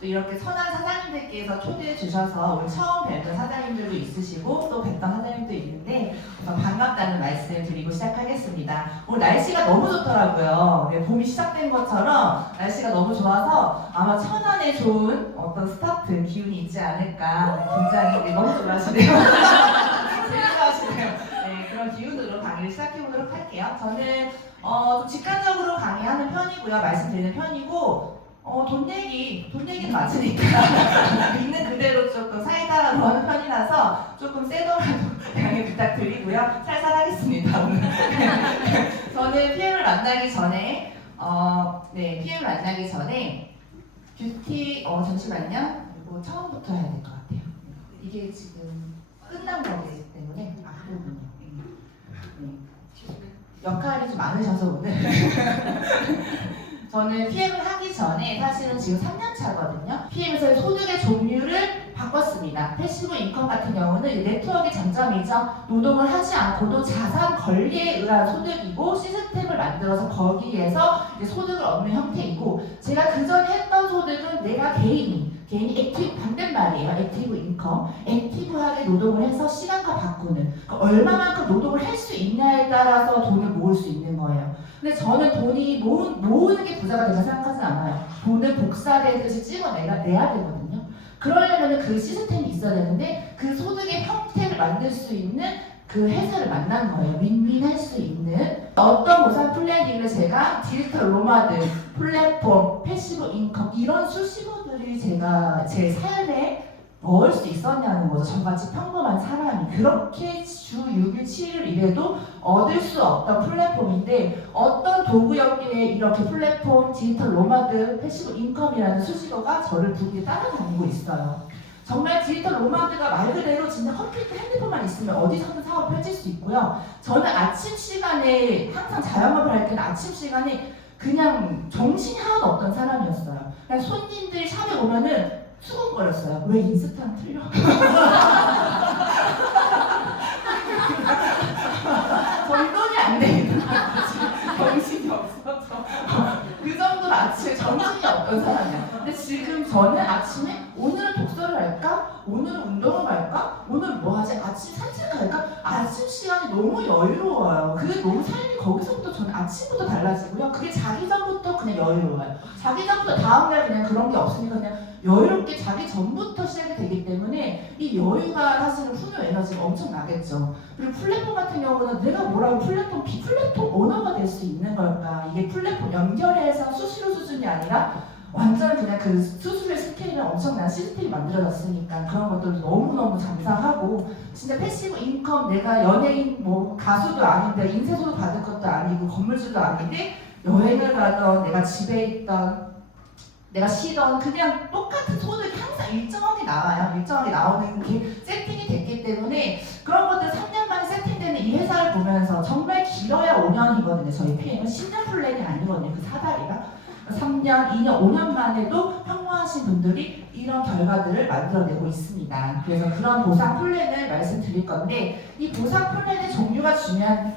또 이렇게 선한 사장님들께서 초대해 주셔서 오늘 처음 뵀던 사장님들도 있으시고 또 뵀던 사장님도 있는데 우선 반갑다는 말씀을 드리고 시작하겠습니다. 오늘 날씨가 너무 좋더라고요. 네, 봄이 시작된 것처럼 날씨가 너무 좋아서 아마 천안에 좋은 어떤 스타트 기운이 있지 않을까. 굉장히 너무 좋아하시네요. 재밌어하시네요. 네, 그런 기운으로 강의를 시작해보도록 할게요. 저는 좀 직관적으로 강의하는 편이고요. 말씀드리는 편이고 돈 얘기는 맞으니까 있는 그대로 조금 사이다로 하는 편이라서 조금 세더라도 양해 부탁드리고요. 살살하겠습니다. 오늘. 저는 PM을 만나기 전에 PM을 만나기 전에 뷰티 잠시만요. 이거 처음부터 해야 될 것 같아요. 이게 지금 끝난 거기 때문에 앞부분이요. 역할이 좀 많으셔서 오늘 저는 PM을 하기 전에 사실은 지금 3년 차거든요. PM에서의 소득의 종류를 바꿨습니다. 패시브 인컴 같은 경우는 네트워크의 장점이죠. 노동을 하지 않고도 자산 관리에 의한 소득이고 시스템을 만들어서 거기에서 소득을 얻는 형태이고 제가 그전에 했던 소득은 내가 개인이 액티브 반대말이에요. 액티브 인컴. 액티브하게 노동을 해서 시간과 바꾸는 얼마만큼 노동을 할 수 있냐에 따라서 돈을 모을 수 있는 거예요. 근데 저는 돈이 모으는 게 부자가 된다 생각하진 않아요. 돈을 복사되듯이 찍어내야 되거든요. 그러려면 그 시스템이 있어야 되는데 그 소득의 형태를 만들 수 있는 그 회사를 만난 거예요. 윈윈할 수 있는 어떤 보상 플래닝을 제가 디지털 로마드, 플랫폼, 패시브 인컴 이런 수식어들이 제가 제 삶에 넣을 수 있었냐는 거죠. 저같이 평범한 사람이 그렇게 주 6일 7일 일해도 얻을 수 없던 플랫폼인데 어떤 도구였기에 이렇게 플랫폼, 디지털 로마드, 패시브 인컴이라는 수식어가 저를 부르게 따라다니고 있어요. 정말 디지털 로마드가 말 그대로 진짜 컴퓨터, 핸드폰만 있으면 어디서든 사업을 펼칠 수 있고요. 저는 아침 시간에 항상 자영업을 할 때는 아침 시간에 그냥 정신이 하나도 없던 사람이었어요. 그냥 손님들이 샵에 오면은 수근거렸어요. 왜 인스타는 틀려? 정돈이 안 되는 정신이 없어서 그 정도로 아침에 정신이 없던 사람이야. 근데 지금 저는 아침에 오늘은 독서를 할까? 오늘은 운동을 갈까? 오늘 뭐 하지? 아침 산책 갈까? 아침 시간이 너무 여유로워요. 그게 너무 삶이 거기서부터 저는 아침부터 달라지고요. 그게 자기 전부터 그냥 여유로워요. 자기 전부터 다음날 그냥 그런 게 없으니까 그냥 여유롭게 자기 전부터 시작이 되기 때문에 이 여유가 사실은 훈ő 에너지가 엄청 나겠죠. 그리고 플랫폼 같은 경우는 내가 뭐라고 플랫폼, 비플랫폼 언어가 될 수 있는 걸까? 이게 플랫폼 연결해서 수수료 수준이 아니라 완전 그냥 그 수수료의 스케일은 엄청난 시스템이 만들어졌으니까 그런 것들도 너무너무 감사하고 진짜 패시브 인컴 내가 연예인 뭐 가수도 아닌데 인쇄소도 받을 것도 아니고 건물주도 아닌데 여행을 가던 내가 집에 있던 내가 쉬던 그냥 똑같은 소득이 항상 일정하게 나와요. 일정하게 나오는 게 세팅이 됐기 때문에 그런 것들 3년 만에 세팅되는 이 회사를 보면서 정말 길어야 5년이거든요. 저희 PM은 10년 플랜이 아니거든요. 그 사다리가 3년, 2년, 5년 만에도 평범하신 분들이 이런 결과들을 만들어내고 있습니다. 그래서 그런 보상 플랜을 말씀드릴 건데 이 보상 플랜의 종류가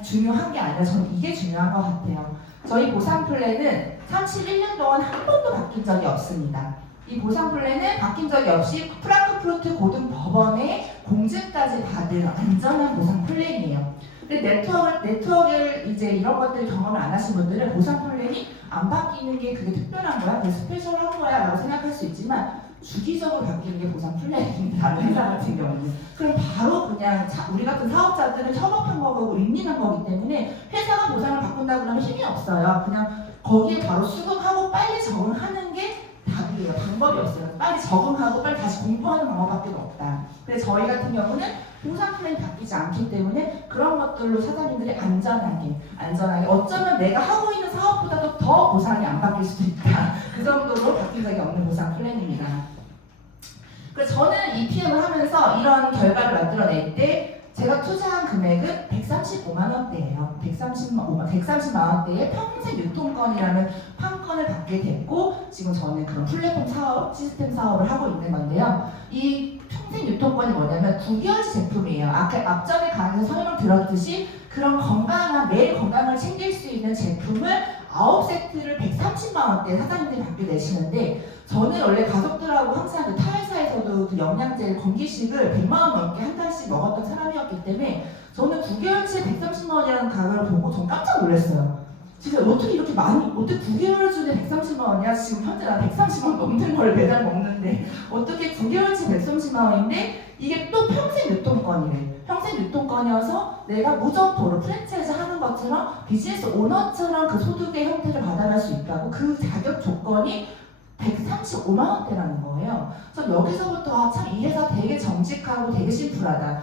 중요한 게 아니라 저는 이게 중요한 것 같아요. 저희 보상 플랜은 31년 동안 한 번도 바뀐 적이 없습니다. 이 보상 플랜은 바뀐 적이 없이 프랑크푸르트 고등법원의 공증까지 받은 안전한 보상 플랜이에요. 근데 네트워크를 이제 이런 것들 경험을 안 하신 분들은 보상 플랜이 안 바뀌는 게 그게 특별한 거야, 그게 스페셜한 거야 라고 생각할 수 있지만 주기적으로 바뀌는 게 보상 플랜입니다. 다른 회사 같은 경우는. 그럼 바로 그냥 우리 같은 사업자들은 협업한 거고 윈윈한 거기 때문에 회사가 보상을 바꾼다 그러면 힘이 없어요. 그냥 거기에 바로 수긍하고 빨리 적응하는 게 답이에요. 방법이 없어요. 빨리 적응하고 빨리 다시 공부하는 방법밖에 없다. 그래서 저희 같은 경우는 보상 플랜이 바뀌지 않기 때문에 그런 것들로 사장님들이 안전하게 어쩌면 내가 하고 있는 사업보다도 더 보상이 안 바뀔 수도 있다. 그 정도로 바뀐 적이 없는 보상 플랜입니다. 그래서 저는 이 PM을 하면서 이런 결과를 만들어낼 때 제가 투자한 금액은 135만 원대예요. 130만 원대에 평생 유통권이라는 판권을 받게 됐고 지금 저는 그런 플랫폼 사업, 시스템 사업을 하고 있는 건데요. 이 평생 유통권이 뭐냐면 9개월치 제품이에요. 아까 앞전에 강의에서 설명 들었듯이 그런 매일 건강을 챙길 수 있는 제품을 9세트를 130만 원대에 사장님들이 받게 되시는데 저는 원래 가족들하고 항상 그 타회사에서도 그 영양제 건기식을 100만 원 넘게 한 달씩 먹었던 사람이었기 때문에 저는 9개월치에 130만 원이라는 가격을 보고 전 깜짝 놀랐어요. 진짜 어떻게 이렇게 많이, 어떻게 9개월치에 130만 원이야? 지금 현재 나 130만 원 넘는 걸 매달 먹는데 어떻게 9개월치 130만 원인데 이게 또 평생 유통권이래. 평생 유통권이어서 내가 무점포로 프랜차이즈 하는 것처럼 비즈니스 오너처럼 그 소득의 형태를 받아갈 수 있다고 그 자격 조건이 135만 원대라는 거예요. 그래서 여기서부터 참 이 회사 되게 정직하고 되게 심플하다.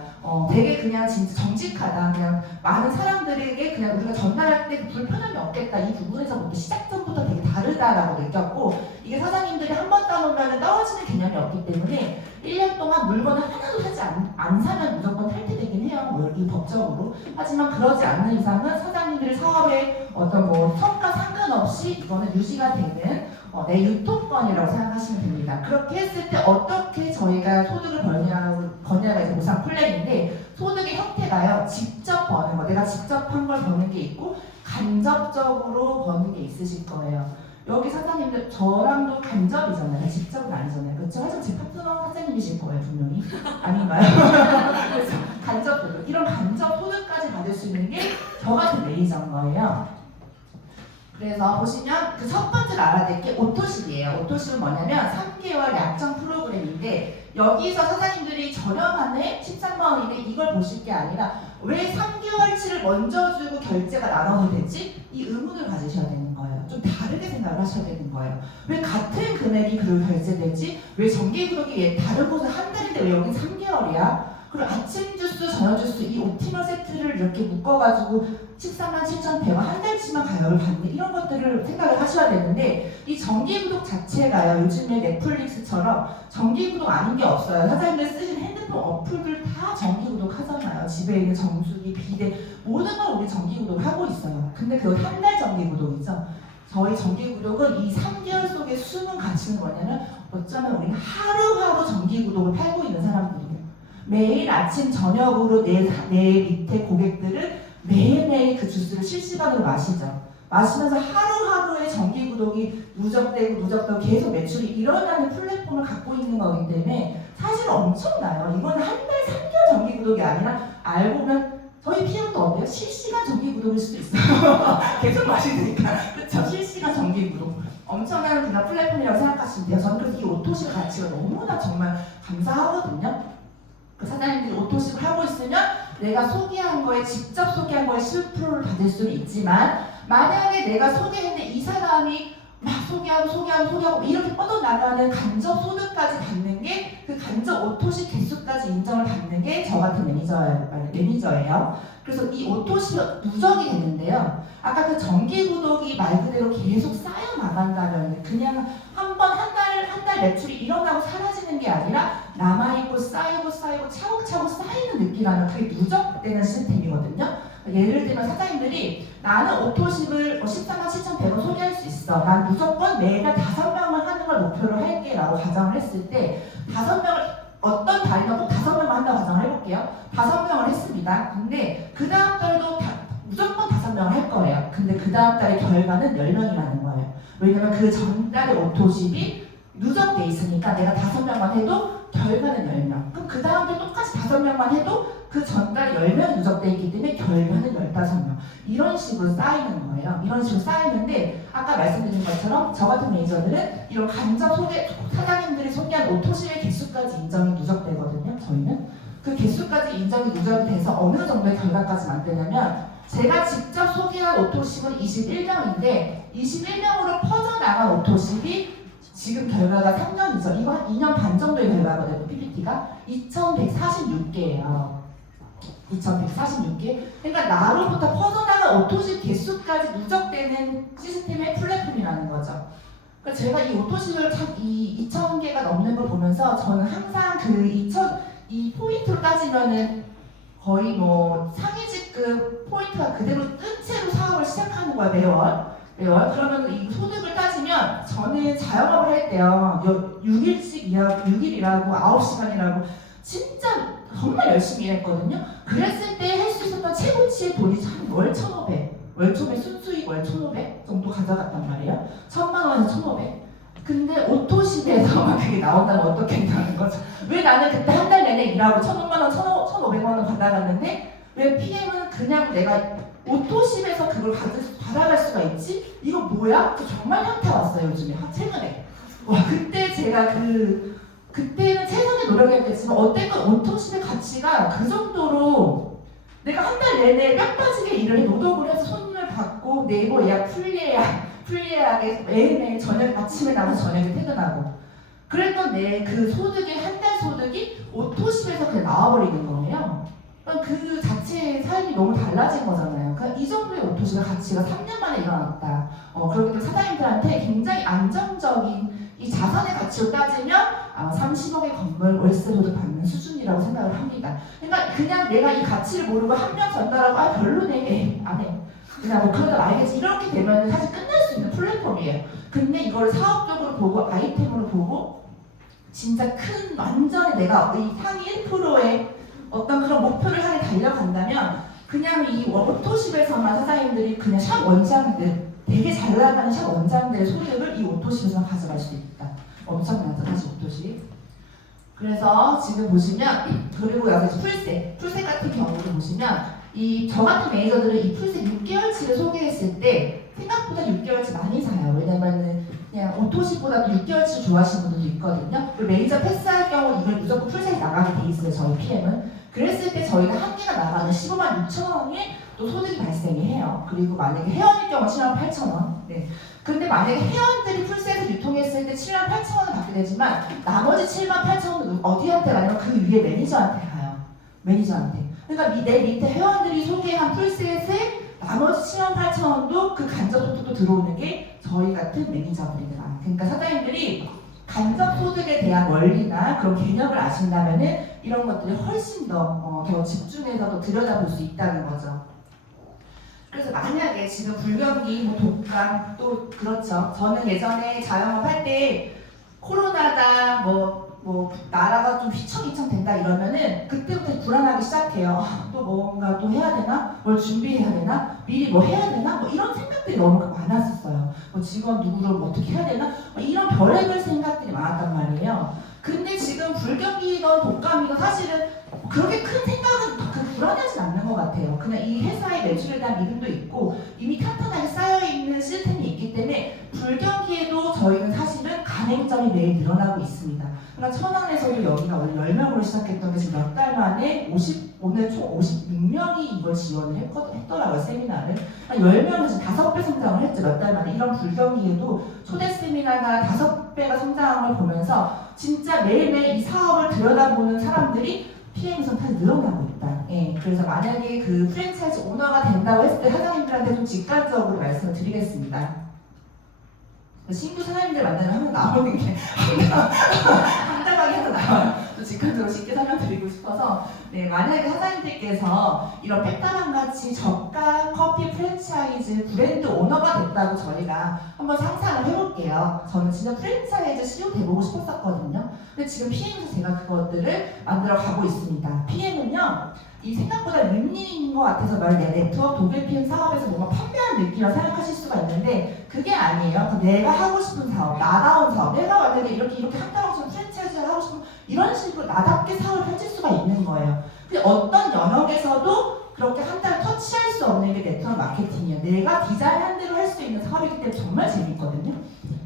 되게 그냥 진짜 정직하다. 그냥 많은 사람들에게 그냥 우리가 전달할 때 불편함이 없겠다. 이 부분에서부터 시작점부터 되게 다르다라고 느꼈고 이게 사장님들이 한 번 따놓으면 떨어지는 개념이 없기 때문에 1년 동안 물건을 하나도 사지 안 사면 무조건 탈퇴되긴 해요. 이 법적으로. 하지만 그러지 않는 이상은 사장님들이 사업의 어떤 뭐 성과 상관없이 이거는 유지가 되는 내 유통권이라고 생각하시면 됩니다. 그렇게 했을 때 어떻게 저희가 소득을 버냐가 이제 보상 플랜인데 소득의 형태가요. 직접 버는 거, 내가 직접 한 걸 버는 게 있고 간접적으로 버는 게 있으실 거예요. 여기 사장님들 저랑도 간접이잖아요. 직접은 아니잖아요. 그렇죠? 하지만 제 파트너 사장님이실 거예요. 분명히. 아닌가요? 그래서 간접, 이런 간접 소득까지 받을 수 있는 게 저 같은 매니저인 거예요. 그래서 보시면 그 첫 번째로 알아야 될 게 오토십이에요. 오토십은 뭐냐면 3개월 약정 프로그램인데 여기서 사장님들이 저렴하네 13만 원인데 이걸 보실 게 아니라 왜 3개월치를 먼저 주고 결제가 나눠도 되지? 이 의문을 가지셔야 되는 거예요. 좀 다르게 생각을 하셔야 되는 거예요. 왜 같은 금액이 그리고 결제되지? 왜 정기구독이 다른 곳은 한 달인데 왜 여긴 3개월이야? 그리고 아침 주스, 저녁 주스 이 옵티멀 세트를 이렇게 묶어가지고 147,100원 한 달치만 가격을 받는 이런 것들을 생각을 하셔야 되는데 이 정기구독 자체가요. 요즘에 넷플릭스처럼 정기구독 아닌 게 없어요. 사장님들 쓰시는 핸드폰 어플들 다 정기구독 하잖아요. 집에 있는 정수기, 비대 모든 걸 우리 정기구독 하고 있어요. 근데 그거 한 달 정기구독이죠. 저희 정기구독은 이 3개월 속에 숨은 가치는 뭐냐면 어쩌면 우리는 하루하루 정기구독을 팔고 있는 사람들이에요. 매일 아침 저녁으로 내 밑에 고객들을 매일매일 그 주스를 실시간으로 마시죠. 마시면서 하루하루의 정기구독이 누적되고 계속 매출이 일어나는 플랫폼을 갖고 있는 거기 때문에 사실 엄청나요. 이건 한 달 3개월 정기구독이 아니라 알고 보면 저희 피부도 어때요? 실시간 정기구독일 수도 있어요. 계속 마시니까 그렇죠? 실시간 정기구독 엄청난 그냥 플랫폼이라고 생각하시면 돼요. 저는 그래서 이 오토십 가치가 너무나 정말 감사하거든요. 그 사장님들이 오토십을 하고 있으면 내가 소개한 거에 직접 소개한 거에 10%를 받을 수는 있지만 만약에 내가 소개했는데 이 사람이 막 소개하고 이렇게 뻗어나가는 간접 소득까지 받는 게 그 간접 오토십 개수까지 인정을 받는 게 저 같은 매니저예요. 그래서 이 오토십이 누적이 되는데요. 아까 그 정기구독이 말 그대로 계속 쌓여 나간다면 그냥 한 달 매출이 일어나고 사라지는 게 아니라 남아있고 쌓이고 차곡차곡 쌓이는 느낌이라는 그게 누적되는 시스템이거든요. 예를 들면 사장님들이 나는 오토십을 147,100원 소개할 수 있어. 난 무조건 매달 5명을 하는 걸 목표로 할게 라고 가정을 했을 때 5명을 어떤 달이나 꼭 5명만 한다고 가정을 해볼게요. 5명을 했습니다. 근데 그 다음 달도 무조건 5명을 할 거예요. 근데 그 다음 달의 결과는 10명이라는 거예요. 왜냐면 그 전달의 오토십이 누적돼 있으니까 내가 5명만 해도 결과는 10명. 그럼 그 다음 달 똑같이 5명만 해도 그 전달에 10명이 누적돼 있기 때문에 결과는 15명. 이런 식으로 쌓이는 거예요. 이런 식으로 쌓이는데 아까 말씀드린 것처럼 저 같은 매니저들은 이런 간접 사장님들이 소개한 오토십의 개수까지 인정이 누적되거든요. 저희는. 그 개수까지 인정이 누적이 돼서 어느 정도의 결과까지 만드냐면 제가 직접 소개한 오토십은 21명인데 21명으로 퍼져나간 오토십이 지금 결과가 3년이죠. 이거 한 2년 반 정도의 결과거든요. PPT가 2,146개예요. 2,146개. 그러니까 나로부터 퍼져나간 오토십 개수까지 누적되는 시스템의 플랫폼이라는 거죠. 그러니까 제가 이 오토십을 이 2,000개가 넘는 걸 보면서 저는 항상 이 포인트로 따지면은 거의 뭐 상위직급 포인트가 그대로 뜬 채로 사업을 시작하는 거야 매월. 그러면 이 소득을 따지면 저는 자영업을 할 때요 6일 일하고 9시간 일하고 진짜 정말 열심히 일했거든요. 그랬을 때 할 수 있었던 최고치의 돈이 월 1,500 월초에 순수익 월 1,500 정도 가져갔단 말이에요. 1,000만 원에서 1,500 근데 오토십에서만 그게 나온다면 어떻게 된다는 거죠? 왜 나는 그때 한 달 내내 일하고 1,000원, 1,500만 원 받아갔는데 왜 PM은 그냥 내가 오토십에서 그걸 받아갈 수가 있지? 이거 뭐야? 정말 현타 왔어요 요즘에 최근에. 와 그때 제가 그때는 최선의 노력이었겠지만 어쨌든 오토십의 가치가 그 정도로 내가 한 달 내내 뼈 빠지게 일을 해 노동을 해서 손을 받고 네이버 예약 풀예약에 매일매일 아침에 나가서 저녁에 퇴근하고 그랬던 내 그 소득이 한 달 소득이 오토십에서 그냥 나와버리는 거예요. 그 자체의 삶이 너무 달라진 거잖아요. 그러니까 이 정도의 오토십의 가치가 3년 만에 일어났다. 그렇기 때문에 사장님들한테 굉장히 안정적인 이 자산의 가치로 따지면 아마 30억의 건물 월세로도 받는 수준이라고 생각을 합니다. 그러니까 그냥 내가 이 가치를 모르고 한 명 전달하고 별로네 안 해. 그냥 뭐 그러다 말겠지 이렇게 되면 사실 끝날 수 있는 플랫폼이에요. 근데 이걸 사업적으로 보고 아이템으로 보고 진짜 큰 완전히 내가 이 상위 1%의 어떤 그런 목표를 향해 달려간다면 그냥 이 오토십에서만 사장님들이 그냥 샵 원장들 되게 잘 나가는 샵 원장들의 소득을 이 오토십에서 가져갈 수 있다. 엄청나죠 사실 오토십. 그래서 지금 보시면 그리고 여기서 풀셋 같은 경우를 보시면 저 같은 매니저들은 이 풀셋 6개월치를 소개했을 때 생각보다 6개월치 많이 사요. 왜냐면은 그냥 오토십보다도 6개월치 좋아하시는 분들도 있거든요. 그리고 매니저 패스할 경우 이걸 무조건 풀셋이 나가게 돼 있어요. 저희 PM은. 그랬을 때 저희가 한 개가 나가면 15만 6천 원의 또 소득이 발생이 해요. 그리고 만약에 회원일 경우 7만 8천 원. 네. 근데 만약에 회원들이 풀셋을 유통했을 때 7만 8천 원을 받게 되지만 나머지 7만 8천 원은 어디한테 가냐면 그 위에 매니저한테 가요. 매니저한테. 그러니까 내 밑에 회원들이 소개한 풀셋에 나머지 7만 8천 원도 그 간접 소득도 들어오는 게 저희 같은 매니저들입니다. 그러니까 사장님들이 간접 소득에 대한 원리나 그런 개념을 아신다면은 이런 것들이 훨씬 더 집중해서 더 들여다볼 수 있다는 거죠. 그래서 만약에 지금 불경기, 독감 또 그렇죠. 저는 예전에 자영업 할 때 코로나다 나라가 좀 휘청휘청 된다 이러면은 그때부터 불안하기 시작해요. 또 뭔가 또 해야 되나? 뭘 준비해야 되나? 미리 뭐 해야 되나? 이런 생각들이 너무 많았었어요. 직원 누구를 어떻게 해야 되나? 이런 별의별 생각들이 많았단 말이에요. 근데 지금 불경기건 독감이건 사실은 그렇게 큰 생각은 불안하진 않는 것 같아요. 그냥 이 회사의 매출에 대한 믿음도 있고 이미 탄탄하게 쌓여있는 시스템이 있기 때문에 불경기에도 저희는 사실은 가맹점이 매일 늘어나고 있습니다. 그러니까 천안에서도 여기가 원래 10명으로 시작했던 게 지금 몇 달 만에 오늘 총 56명이 이걸 지원을 했더라고요, 세미나를. 10명은 지금 5배 성장을 했죠, 몇 달 만에. 이런 불경기에도 초대 세미나가 5배가 성장한 걸 보면서 진짜 매일매일 이 사업을 들여다보는 사람들이 PM에서 다 늘어나고 있다. 예, 그래서 만약에 그 프랜차이즈 오너가 된다고 했을 때 사장님들한테 좀 직관적으로 말씀을 드리겠습니다. 신규 사장님들 만나면 한번 나오는 게 황당하게 해서 나와요. 또 직관적으로 쉽게 설명드리고 싶어서 만약에 사장님들께서 이런 백다방 같이 저가 커피 프랜차이즈 브랜드 오너가 됐다고 저희가 한번 상상을 해볼게요. 저는 진짜 프랜차이즈 CEO 돼보고 싶었었거든요. 근데 지금 PM에서 제가 그것들을 만들어 가고 있습니다. PM은요, 이 생각보다 윈윈인 것 같아서 내 네트워크 독일 PM 사업에서 뭔가 판매하는 느낌이라고 생각하실 수가 있는데 그게 아니에요. 내가 하고 싶은 사업, 나다운 사업, 내가 만약에 이렇게 한다고 프랜차이즈를 하고 싶으면 이런 식으로 나답게 사업을 펼칠 수가 있는 거예요. 근데 어떤 영역에서도 그렇게 한 달에 터치할 수 없는 게 네트워크 마케팅이에요. 내가 디자인한 대로 할 수 있는 사업이기 때문에 정말 재밌거든요.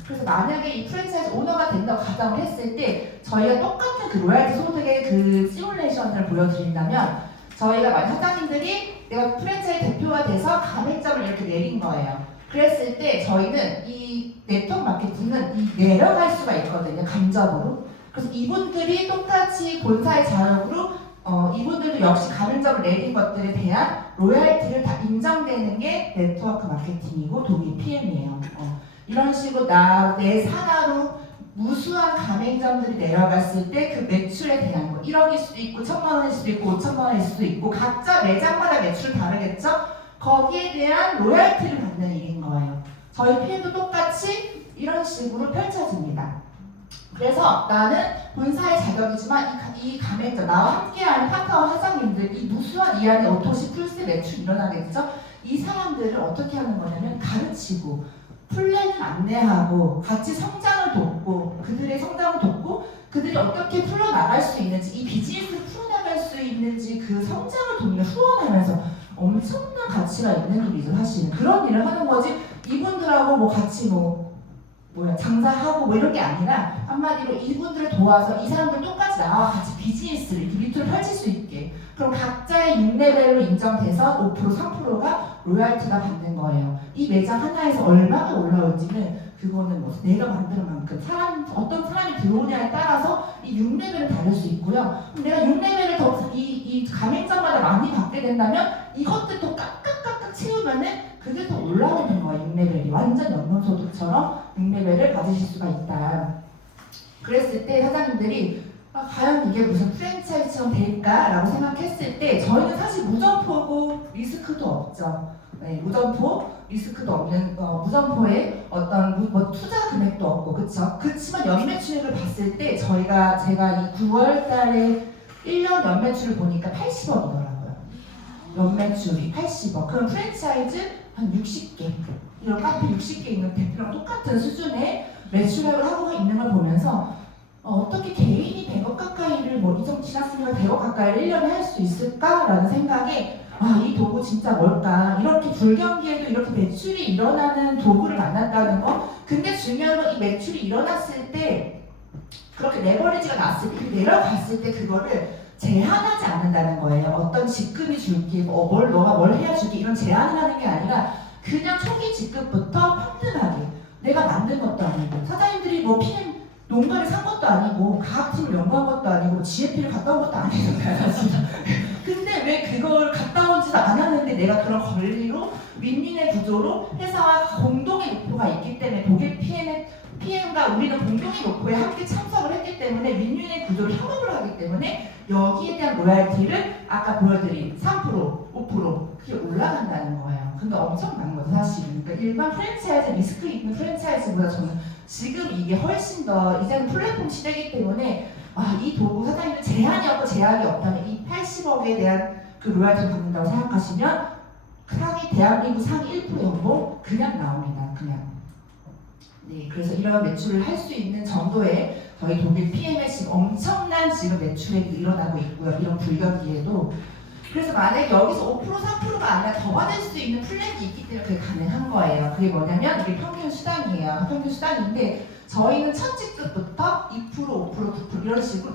그래서 만약에 이 프랜차이즈 오너가 된다고 가정을 했을 때 저희가 똑같은 그 로얄티 소득의 그 시뮬레이션을 보여드린다면 저희가 만약 사장님들이 내가 프랜차이즈 대표가 돼서 가맹점을 이렇게 내린 거예요. 그랬을 때 저희는 이 네트워크 마케팅은 내려갈 수가 있거든요. 간접으로. 그래서 이분들이 똑같이 본사의 자력으로 이분들도 역시 가맹점을 내린 것들에 대한 로얄티를 다 인정되는 게 네트워크 마케팅이고 독일 PM이에요. 이런 식으로 내 산하로 무수한 가맹점들이 내려갔을 때 그 매출에 대한 거 1억일 수도 있고 1,000만 원일 수도 있고 5,000만 원일 수도 있고 각자 매장마다 매출 다르겠죠? 거기에 대한 로얄티를 받는 일인 거예요. 저희 PM도 똑같이 이런 식으로 펼쳐집니다. 그래서 나는 본사의 자격이지만 이 가맹점, 나와 함께하는 파트너 사장님들, 이 무수한 이 안에 오토시 플스 매출 일어나겠죠? 이 사람들을 어떻게 하는 거냐면 가르치고 플랜을 안내하고 같이 성장을 돕고 그들의 성장을 돕고 그들이 어떻게 풀어나갈 수 있는지 이 비즈니스를 풀어나갈 수 있는지 그 성장을 돕는 후원하면서 엄청난 가치가 있는 일이죠. 사실은 그런 일을 하는 거지 이분들하고 뭐 같이 장사하고 뭐 이런 게 아니라 한마디로 이분들을 도와서 이 사람들 똑같이 나와 같이 비즈니스를 이렇게 밑으로 펼칠 수 있게 그럼 각자의 6레벨로 인정돼서 5% 3%가 로얄티가 받는 거예요. 이 매장 하나에서 얼마가 올라올지는 그거는 뭐 내가 만드는 만큼 어떤 사람이 들어오냐에 따라서 이 6레벨은 다를 수 있고요. 그럼 내가 6레벨을 더 이 가맹점마다 많이 받게 된다면 이것들 또 깍깍깍깍 채우면은 그게 더 올라오는 거예요. 6레벨이 완전 연금소득처럼 6레벨을 받으실 수가 있다. 그랬을 때 사장님들이 과연 이게 무슨 프랜차이즈처럼 될까라고 생각했을 때 저희는 사실 무점포고 리스크도 없죠. 네, 무점포 리스크도 없는 무점포에 어떤 투자 금액도 없고 그렇죠. 그렇지만 연매출액을 봤을 때 제가 이 9월달에 1년 연매출을 보니까 80억이더라고요. 연매출이 80억. 그럼 프랜차이즈 한 60개 이런 카페 60개 있는 대표랑 똑같은 수준의 매출액을 하고 있는 걸 보면서 어떻게 개인이 100억 가까이를 이 정도 지났으니까 100억 가까이를 1년에 할 수 있을까라는 생각에 이 도구 진짜 뭘까? 이렇게 불경기에도 이렇게 매출이 일어나는 도구를 만났다는 거. 근데 중요한 건 이 매출이 일어났을 때 그렇게 레버리지가 났을 때 내려갔을 때 그거를 제한하지 않는다는 거예요. 어떤 직급이 줄게, 너가 뭘 해야 줄게 이런 제한을 하는 게 아니라 그냥 초기 직급부터 평등하게 내가 만든 것도 아니고 사장님들이 PM 농가를 산 것도 아니고 과학팀을 연구한 것도 아니고 GFP를 갔다 온 것도 아니잖아요 사실. 근데 왜 그걸 갔다 온지도 않았는데 내가 그런 권리로 윈윈의 구조로 회사와 공동의 목표가 있기 때문에 독일 PM과 우리는 공동의 목표에 함께 참석을 했기 때문에 윈윈의 구조를 협업을 하기 때문에 여기에 대한 로얄티를 아까 보여드린 3%, 5% 그게 올라간다는 거예요. 그러니까 엄청난 거죠 사실은. 그러니까 일반 프랜차이즈 리스크 있는 프랜차이즈보다 저는 지금 이게 훨씬 더 이제는 플랫폼 시대이기 때문에 이 도구 사장님은 제한이 없고 제약이 없다면 이 80억에 대한 그 로얄티를 받는다고 생각하시면 대한민국 상위 1% 연봉 그냥 나옵니다. 그냥. 네, 그래서 이런 매출을 할 수 있는 정도의 저희 독일 PM의 지금 엄청난 지금 매출액이 일어나고 있고요. 이런 불경기에도. 그래서 만약에 여기서 5% 3%가 아니라 더 받을 수 있는 플랜이 있기 때문에 그게 가능한 거예요. 그게 뭐냐면 이게 평균 수당이에요. 평균 수당인데 저희는 첫 직급부터 2%, 5%, 9% 이런 식으로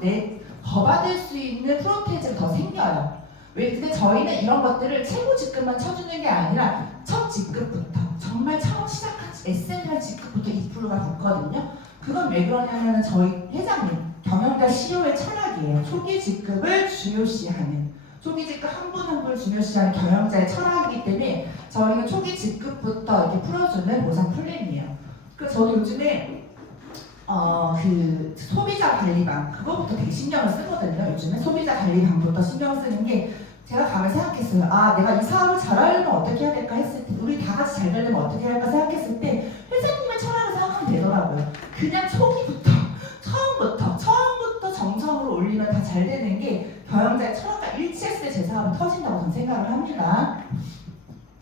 더 받을 수 있는 프로테이지가 더 생겨요. 근데 저희는 이런 것들을 최고 직급만 쳐주는 게 아니라 첫 직급부터 정말 처음 시작한 SMR 직급부터 2%가 붙거든요. 그건 왜 그러냐면 저희 회장님 경영자 CEO의 철학이에요. 초기 직급을 중요시하는 초기 직급 한 분 한 분 중요시하는 경영자의 철학이기 때문에 저희는 초기 직급부터 이렇게 풀어주는 보상 플랜이에요. 그래서 저는 요즘에 그 소비자 관리방 그거부터 되게 신경을 쓰거든요. 요즘에 소비자 관리방부터 신경 쓰는 게 제가 가면 생각했어요. 내가 이 사업을 잘하려면 어떻게 해야 될까 했을 때 우리 다 같이 잘 되려면 어떻게 해야 할까 생각했을 때 회장님의 철학을 생각하면 되더라고요. 그냥 초기부터 처음부터 정성으로 올리면 다 잘 되는 게 경영자의 철학과 일치했을 때 제 사업은 터진다고 저는 생각을 합니다.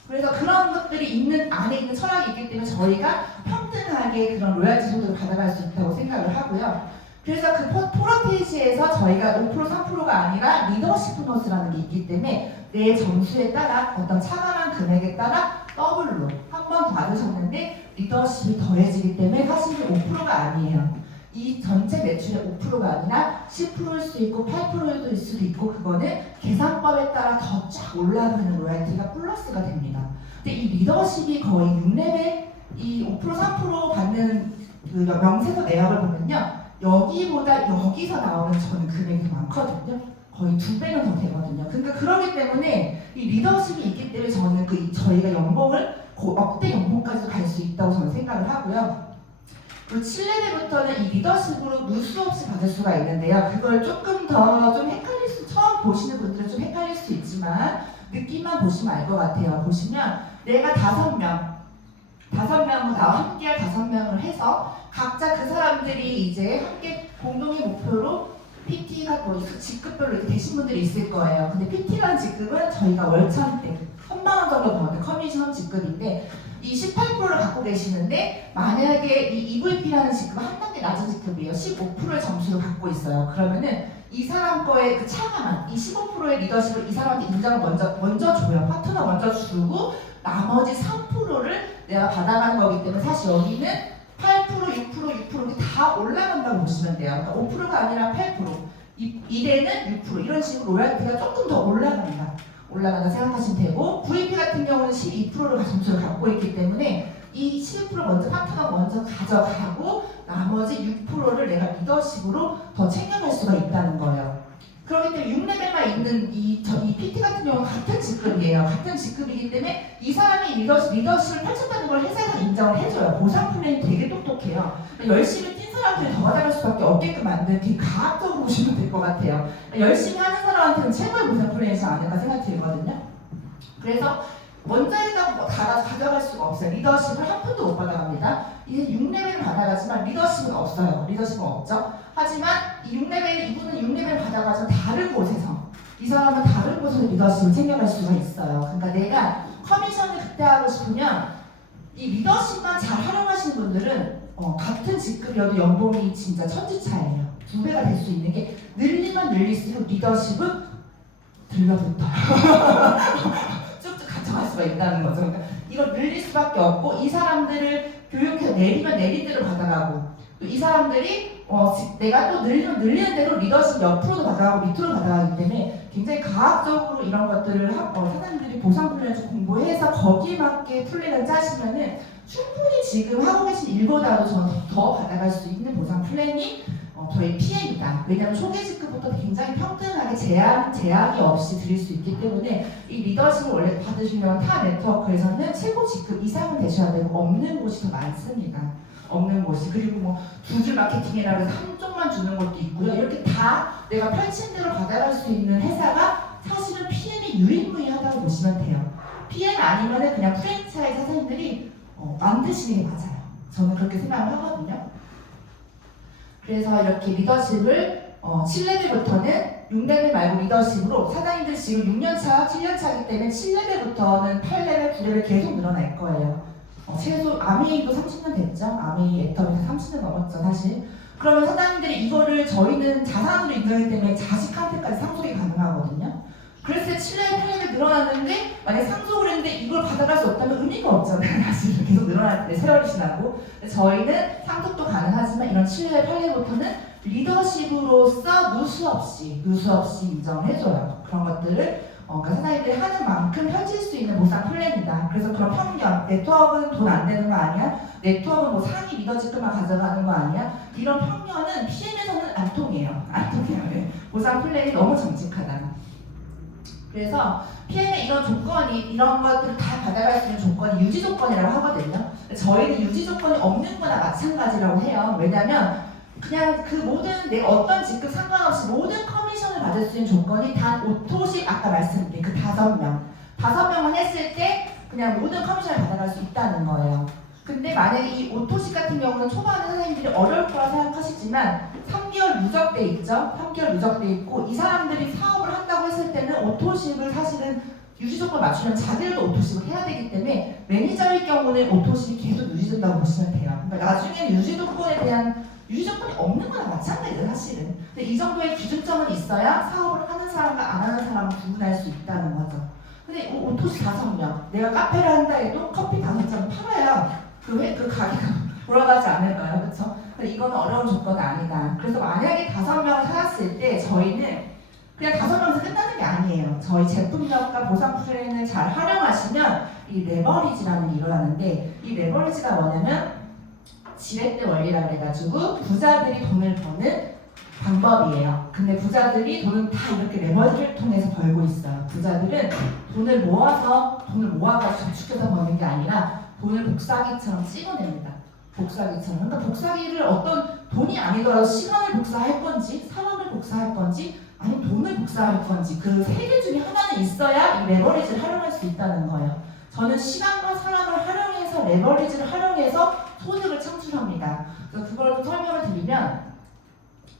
그래서 그런 것들이 안에 있는 철학이 있기 때문에 저희가 평등하게 그런 로얄티 소득을 받아갈 수 있다고 생각을 하고요. 그래서 그 프로테이지에서 저희가 5% 3%가 아니라 리더십 보너스라는 게 있기 때문에 내 점수에 따라 어떤 차감한 금액에 따라 더블로 한 번 더 받으셨는데 리더십이 더해지기 때문에 사실 5%가 아니에요. 이 전체 매출의 5%가 아니라 10%일 수 있고 8%일 수도 있고 그거는 계산법에 따라 더 쫙 올라가는 로얄티가 플러스가 됩니다. 근데 이 리더십이 거의 6레벨 이 5% 3% 받는 그 명세서 내역을 보면요. 여기보다 여기서 나오는 저는 금액이 더 많거든요. 거의 2배는 더 되거든요. 그러니까 그러기 때문에 이 리더십이 있기 때문에 저는 저희가 연봉을 억대 연봉까지 갈 수 있다고 저는 생각을 하고요. 그리고 7레벨부터는 이 리더십으로 누수 없이 받을 수가 있는데요. 그걸 조금 더 처음 보시는 분들은 좀 헷갈릴 수 있지만 느낌만 보시면 알 것 같아요. 보시면 내가 5명은 나와 함께할 5명을 해서 각자 그 사람들이 이제 함께 공동의 목표로 PT가 직급별로 이렇게 되신 분들이 있을 거예요. 근데 PT라는 직급은 저희가 월천대 3만 원 정도 받는 커미션 직급인데 이 18%를 갖고 계시는데 만약에 이 EVP라는 직급은 한 단계 낮은 직급이에요. 15%의 점수를 갖고 있어요. 그러면은 이 사람 거의 그 차감한 이 15%의 리더십을 이 사람한테 인정을 먼저 줘요. 파트너 먼저 주고 나머지 3%를 내가 받아가는 거기 때문에 사실 여기는 8%, 6%, 6% 다 올라간다고 보시면 돼요. 그러니까 5%가 아니라 8%, 이래는 6% 이런 식으로 로얄티가 조금 더 올라간다 생각하시면 되고 VP 같은 경우는 12%를 점수를 갖고 있기 때문에 이 12% 먼저 파트너가 먼저 가져가고 나머지 6%를 내가 리더십으로 더 챙겨갈 수가 있다는 거예요. 그렇기 때문에 6레벨만 있는 이 PT 같은 경우는 같은 직급이에요. 같은 직급이기 때문에 이 사람이 리더십을 펼쳤다는 걸 회사에서 인정을 해줘요. 보상 플랜이 되게 똑똑해요. 열심히 뛴 사람들이 더 받아갈 수밖에 없게끔 만든 되게 과학적으로 보시면 될 것 같아요. 열심히 하는 사람한테는 최고의 보상 플랜이지 않을까 생각이 들거든요. 그래서 먼저 했다고 가져갈 수가 없어요. 리더십을 한 푼도 못 받아갑니다. 이제 6레벨을 받아가지만 리더십은 없어요. 리더십은 없죠. 하지만 이 6레벨, 이분은 6레벨을 받아가지고 다른 곳에서 이 사람은 다른 곳에서 리더십을 챙겨갈 수가 있어요. 그러니까 내가 커미션을 극대화하고 싶으면 이 리더십만 잘 활용하시는 분들은 같은 직급이어도 연봉이 진짜 천지차예요. 2배가 될 수 있는 게 늘리면 늘릴수록 리더십은 들러붙어요. 쭉쭉 가져갈 수가 있다는 거죠. 그러니까 이걸 늘릴 수밖에 없고 이 사람들을 교육해서 내리면 내린 대로 받아가고 또 이 사람들이 내가 또 늘리면 늘리는 대로 리더십 옆으로도 받아가고 밑으로 받아가기 때문에 굉장히 과학적으로 이런 것들을 사장님들이 보상 플랜을 공부해서 거기에 맞게 플랜을 짜시면은 충분히 지금 하고 계신 일보다도 저는 더 받아갈 수 있는 보상 플랜이 저희 PM이다. 왜냐하면 초기 직급부터 굉장히 평등하게 제약이 없이 드릴 수 있기 때문에 이 리더십을 원래 받으시면 타 네트워크에서는 최고 직급 이상은 되셔야 되고 없는 곳이 더 많습니다. 없는 곳이. 그리고 뭐 두 줄 마케팅이라 해서 한쪽만 주는 것도 있고요. 이렇게 다 내가 펼친 대로 받아갈 수 있는 회사가 사실은 PM이 유일무이하다고 보시면 돼요. PM 아니면은 그냥 프랜차이즈 사장님들이 만드시는 게 맞아요. 저는 그렇게 생각을 하거든요. 그래서 이렇게 리더십을 7레벨부터는 6레벨 말고 리더십으로 사장님들 지금 6년차, 7년차이기 때문에 7레벨부터는 8레벨, 9레벨 계속 늘어날 거예요. 최소 아메이도 30년 됐죠? 아메이 애터미도 30년 넘었죠, 사실. 그러면 사장님들이 이거를 저희는 자산으로 인정하기 때문에 자식한테까지 상속이 가능하거든요. 그래서 7레벨, 8레벨 늘어났는데 만약에 상속을 했는데 이걸 받아갈 수 없다면 의미가 없잖아요. 사실 계속 늘어날 때 세월이 지나고. 저희는 상속도 가능하지만 이런 7레벨, 8레벨부터는 리더십으로서 누수 없이 인정을 해줘요. 그런 것들을 그러니까 사장님들이 하는 만큼 펼칠 수 있는 보상 플랜이다. 그래서 그런 평균, 네트워크는 돈 안 되는 거 아니야? 네트워크는 뭐 상위 리더직급만 가져가는 거 아니야? 이런 평균은 PM에서는 안 통해요. 네. 보상 플랜이 너무 정직하다. 그래서 PM의 이런 조건이, 이런 것들을 다 받아갈 수 있는 조건이 유지 조건이라고 하거든요. 저희는 유지 조건이 없는 거나 마찬가지라고 해요. 왜냐면 그냥 그 모든 내가 어떤 직급 상관없이 모든 커미션을 받을 수 있는 조건이 단 오토식, 아까 말씀드린 그 5명만 했을 때 그냥 모든 커미션을 받아갈 수 있다는 거예요. 근데 만약에 이 오토식 같은 경우는 초반에 선생님들이 어려울 거라 생각하시지만 3개월 누적돼 있죠? 3개월 누적돼 있고 이 사람들이 사업을 한다고 했을 때는 오토식을 사실은 유지 조건 맞추면 자기들도 오토식을 해야 되기 때문에 매니저일 경우는 오토식이 계속 유지된다고 보시면 돼요. 그러니까 나중에는 유지 조건에 대한 유지 조건이 없는 거나 마찬가지예요, 사실은. 근데 이 정도의 기준점은 있어야 사업을 하는 사람과 안 하는 사람을 구분할 수 있다는 거죠. 근데 오토식 5명, 내가 카페를 한다 해도 커피 5잔 팔아야 그 가게가 돌아가지 않을까요? 그렇죠? 근데 이거는 어려운 조건은 아니다. 그래서 만약에 5명을 찾았을 때 저희는 그냥 5명에서 끝나는 게 아니에요. 저희 제품력과 보상 플랜을 잘 활용하시면 이 레버리지라는 게 일어나는데 이 레버리지가 뭐냐면 지렛대 원리라 그래가지고 부자들이 돈을 버는 방법이에요. 근데 부자들이 돈은 다 이렇게 레버리지를 통해서 벌고 있어요. 부자들은 돈을 모아가지고 저축해서 버는 게 아니라 돈을 복사기처럼 찍어냅니다. 복사기처럼. 그러니까 복사기를 어떤 돈이 아니더라도 시간을 복사할 건지 사람을 복사할 건지 아니면 돈을 복사할 건지 그 세 개 중에 하나는 있어야 이 레버리지를 활용할 수 있다는 거예요. 저는 시간과 사람을 활용해서 레버리지를 활용해서 소득을 창출합니다. 그래서 그걸 좀 설명을 드리면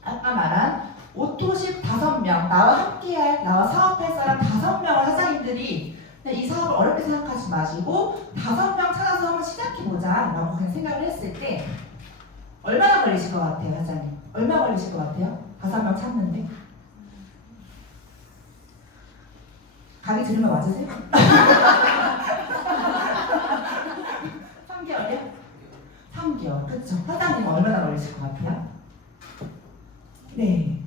아까 말한 오토식 5명, 나와 사업할 사람 5명을 사장님들이 이 사업을 어렵게 생각하지 마시고 5명 찾아서 한번 시작해보자 라고 그냥 생각을 했을 때 얼마나 걸리실 것 같아요, 사장님? 얼마 걸리실 것 같아요? 5명 찾는데? 가기 들으면 맞으세요? 3개월이요? 3개월, 그쵸? 사장님 얼마나 걸리실 것 같아요? 네.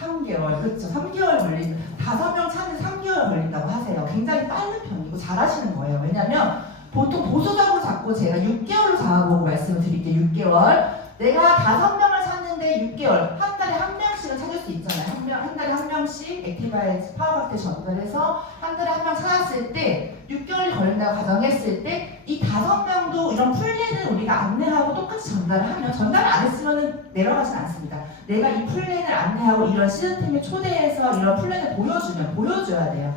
3개월, 그쵸? 3개월 걸리면 5명 찾는 3개월 걸린다고 하세요. 굉장히 빠른 편이고 잘하시는 거예요. 왜냐면 보통 보수적으로 잡고 제가 6개월로 잡아보고 말씀을 드릴게요. 6개월. 내가 5명을 찾는데 6개월. 한 달에 한 명씩은 찾을 수 있잖아요. 한 달에 한 명씩 액티바이즈 파워박스 전달해서 한 달에 한 명 찾았을 때 6개월이 걸린다고 가정했을 때 이 5명도 이런 플랜을 우리가 안내하고 똑같이 전달을 하면 전달을 안 했으면 내려가진 않습니다. 내가 이 플랜을 안내하고 이런 시스템에 초대해서 이런 플랜을 보여줘야 돼요.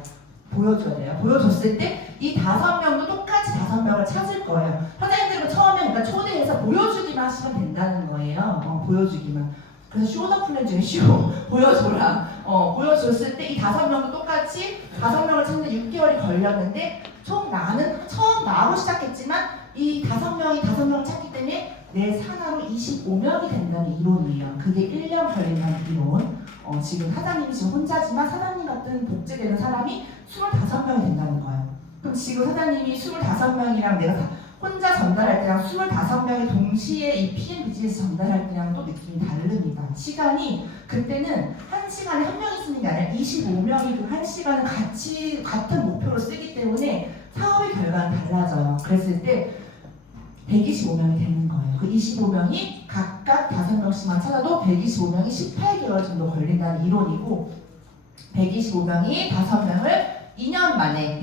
보여줬을 때 이 5명도 똑같이 5명을 찾을 거예요. 사장님들은 처음에 그러니까 초대해서 보여주기만 하시면 된다는 거예요. 보여주기만. 그래서 쇼더 플랜 중에 쇼 보여줘라. 보여줬을 때 이 5명도 똑같이 5명을 찾는 6개월이 걸렸는데 나는 처음 나하고 시작했지만 이 5명을 찾기 때문에 내 산하로 25명이 된다는 이론이에요. 그게 1년 걸린다는 이론. 지금 사장님이 지금 혼자지만 사장님 같은 복제되는 사람이 25명이 된다는 거예요. 그럼 지금 사장님이 25명이랑 내가 혼자 전달할 때랑 25명이 동시에 이 PM 비즈니스 전달할 때랑 또 느낌이 다릅니다. 시간이 그때는 1시간에 한 명이 쓰는 게 아니라 25명이 그 1시간을 같이 같은 목표로 쓰기 때문에 사업의 결과는 달라져요. 그랬을 때 125명이 되는 거예요. 그 25명이 각각 5명씩만 찾아도 125명이 18개월 정도 걸린다는 이론이고 125명이 5명을 2년 만에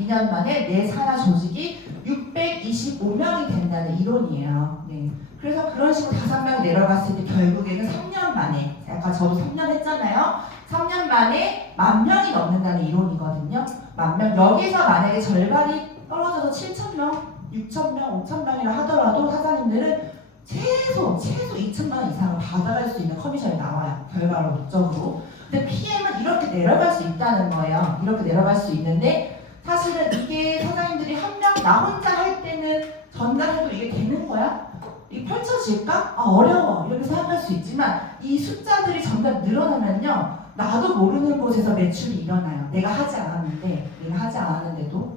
내 산하 조직이 625명이 된다는 이론이에요. 네. 그래서 그런 식으로 5명이 내려갔을 때 결국에는 3년 만에 아까 저도 3년 했잖아요. 3년 만에 10,000명이 넘는다는 이론이거든요. 10,000명. 여기서 만약에 절반이 떨어져서 7,000명, 6,000명, 5,000명이라 하더라도 사장님들은 최소 2,000만 원 이상을 받아갈 수 있는 커미션이 나와요. 결과론적으로. 근데 PM은 이렇게 내려갈 수 있다는 거예요. 이렇게 내려갈 수 있는데 사실은 이게 사장님들이 한 명 나 혼자 할 때는 전달해도 이게 되는 거야? 이게 펼쳐질까? 어려워 이렇게 생각할 수 있지만 이 숫자들이 점점 늘어나면요 나도 모르는 곳에서 매출이 일어나요. 내가 하지 않았는데도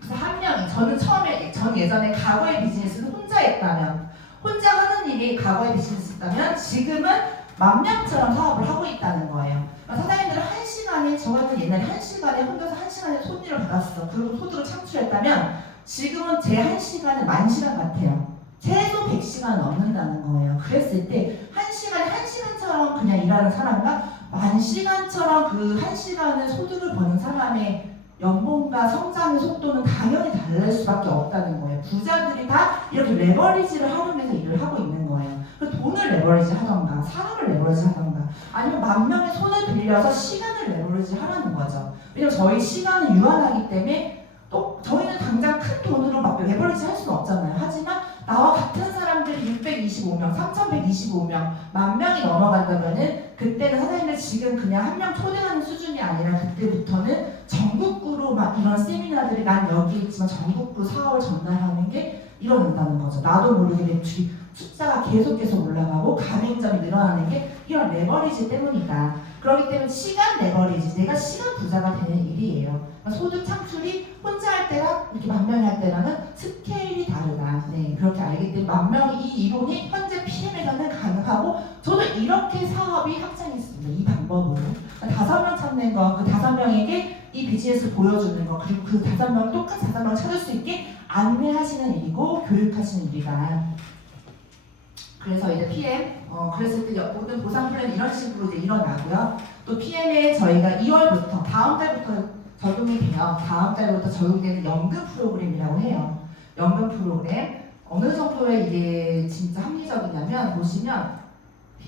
그래서 한 명이 저는 예전에 과거의 비즈니스는 혼자 했다면 혼자 하는 일이 과거의 비즈니스였다면 지금은 10,000명처럼 사업을 하고 있다는 거예요. 사장님들은 1시간에 저 같은 옛날에 1시간에 혼자서 1시간에 손님을 받았어. 그리고 소득을 창출했다면 지금은 제 1시간은 10,000시간 같아요. 최소 100시간 넘는다는 거예요. 그랬을 때 1시간에 1시간처럼 그냥 일하는 사람과 10,000시간처럼 그 1시간을 소득을 버는 사람의 연봉과 성장의 속도는 당연히 다를 수밖에 없다는 거예요. 부자들이 다 이렇게 레버리지를 활용해서 일을 하고 있는 거예요. 돈을 레버리지 하던가 사람을 레버리지 하던가 아니면 10,000명의 손을 빌려서 시간을 레버리지 하라는 거죠. 왜냐면 저희 시간은 유한하기 때문에 또 저희는 당장 큰 돈으로 막 레버리지 할 수는 없잖아요. 하지만 나와 같은 사람들이 625명, 3,125명, 10,000명이 넘어간다면은 그때는 사장님들 지금 그냥 한 명 초대하는 수준이 아니라 그때부터는 전국구로 막 이런 세미나들이 난 여기 있지만 전국구 사업을 전달하는 게 일어난다는 거죠. 나도 모르게 매출이 숫자가 계속 올라가고 가맹점이 늘어나는 게 이런 레버리지 때문이다. 그렇기 때문에 시간 레버리지, 내가 시간 부자가 되는 일이에요. 그러니까 소득 창출이 혼자 할 때랑 이렇게 10,000명이 할 때랑은 스케일이 다르다. 네, 그렇게 알기 때문에 10,000명이 이 이론이 현재 PM에서는 가능하고 저도 이렇게 사업이 확장했습니다. 이 방법으로. 5명 찾는 거, 그 5명에게 이 비즈니스를 보여주는 거, 그리고 그 5명 똑같이 5명을 찾을 수 있게 안내하시는 일이고 교육하시는 일이다. 그래서 이제 PM, 그랬을 때 모든 보상 플랜이 이런 식으로 이제 일어나고요. 또 PM에 저희가 2월부터, 다음 달부터 적용이 돼요. 다음 달부터 적용되는 연금 프로그램이라고 해요. 연금 프로그램. 어느 정도의 이게 진짜 합리적이냐면, 보시면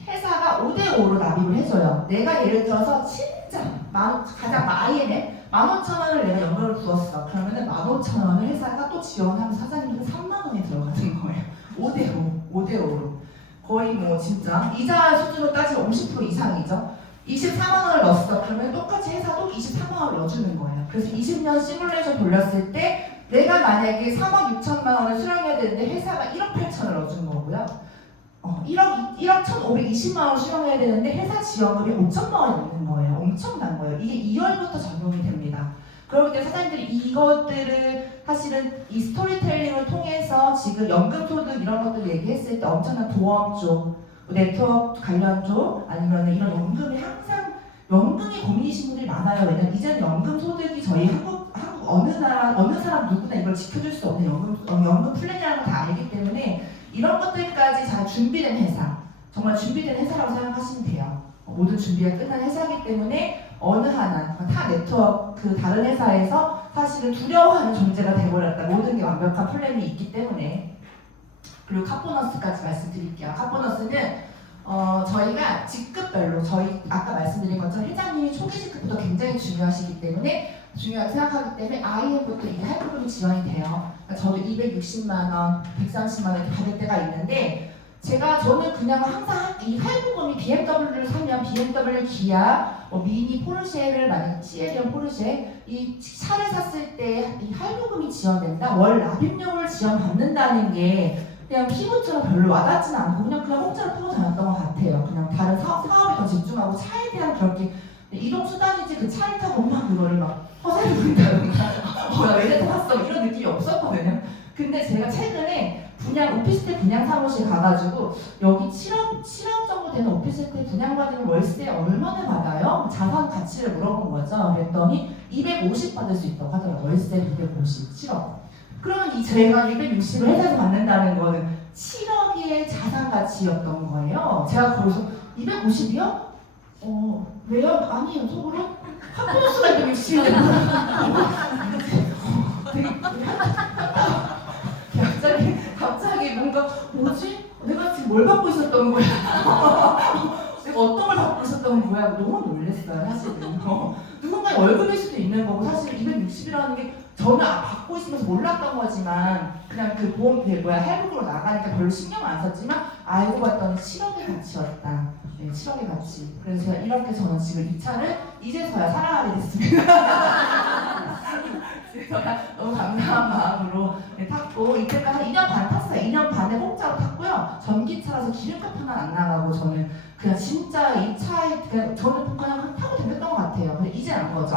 회사가 5대5로 납입을 해줘요. 내가 예를 들어서 진짜 가장 IM에 15,000원을 내가 연금을 부었어. 그러면은 15,000원을 회사가 또 지원하면 사장님들은 30,000원이 들어가는 거예요. 5대5로. 거의 뭐 진짜 이자 수준으로 따지면 50% 이상이죠. 24만 원을 넣었어. 그러면 똑같이 회사도 24만 원을 넣어주는 거예요. 그래서 20년 시뮬레이션 돌렸을 때 내가 만약에 3억 6천만 원을 수령해야 되는데 회사가 1억 8천을 넣어준 거고요. 1억 1,520만 원을 수령해야 되는데 회사 지원금이 5천만 원이 있는 거예요. 엄청난 거예요. 이게 2월부터 적용이 됩니다. 그렇기 때문에 사장님들이 이것들을 사실은 이 스토리텔링을 통해서 지금 연금소득 이런 것들 얘기했을 때 엄청난 보험 쪽, 네트워크 관련 쪽 아니면 이런 연금이 항상 연금이 고민이신 분들이 많아요. 왜냐면 이제는 연금 소득이 저희 한국 어느 나라 어느 사람 누구나 이걸 지켜줄 수 없는 연금 플랜이라는 걸 다 알기 때문에 이런 것들까지 잘 준비된 회사, 정말 준비된 회사라고 생각하시면 돼요. 모든 준비가 끝난 회사이기 때문에 어느 하나 타 네트워크 다른 회사에서 사실은 두려워하는 존재가 돼버렸다. 모든 게 완벽한 플랜이 있기 때문에. 그리고 카보너스까지 말씀드릴게요. 카보너스는 저희가 직급별로 저희 아까 말씀드린 것처럼 회장님이 초기 직급부터 굉장히 중요하시기 때문에 중요하게 생각하기 때문에 IM부터 이게 할부금이 지원이 돼요. 그러니까 저도 260만 원, 130만 원 이렇게 받을 때가 있는데 저는 그냥 항상 이 할부금이 BMW를 사면 BMW, 기아, 미니, 포르쉐를 만약 시에리온 포르쉐 이 차를 샀을 때 이 할부금이 지원된다. 월 납입료를 지원받는다는 게 그냥 피부처럼 별로 와닿지는 않고 그냥 공짜로 타고 다녔던 것 같아요. 그냥 다른 사업에 더 집중하고 차에 대한 그렇게 이동 수단이지 그 차를 타고 막 그거를 막 허세를 부린다던가 나 왜 이렇게 탔어 이런 느낌이 없었거든요. 근데 제가 최근에 오피스텔 분양 사무실 가가지고 여기 7억 정도 되는 오피스텔 분양받으면 월세 얼마나 받아요? 자산 가치를 물어본 거죠. 그랬더니 250 받을 수 있다고 하더라고요. 월세 250, 7억. 그러면 제가 260을 회사에서 받는다는 거는 7억의 자산 가치였던 거예요. 제가 거기서 250이요? 왜요? 아니에요. 속으로 핫보너스가 260인데 갑자기 뭔가 뭐지? 내가 지금 뭘 받고 있었던 거야? 내가 어떤 걸 받고 있었던 거야? 너무 놀랐어요 사실은. 누군가의 월급일 수도 있는 거고 사실 260이라는 게 저는 받고 있으면서 몰랐던 거지만 그냥 그 할부금으로 나가니까 별로 신경 안 썼지만 알고 봤더니 7억의 가치였다. 네, 7억의 가치. 그래서 제가 이렇게 저는 지금 이 차를 이제서야 사랑하게 됐습니다. 제가 너무 감사한 마음으로 탔고 이때까지 한 2년 반 탔어요. 2년 반에 공짜로 탔고요. 전기차라서 기름값 하나 안 나가고 저는 그냥 진짜 이 차에 저는 그냥 타고 다녔던 것 같아요. 근데 이제 안 거죠.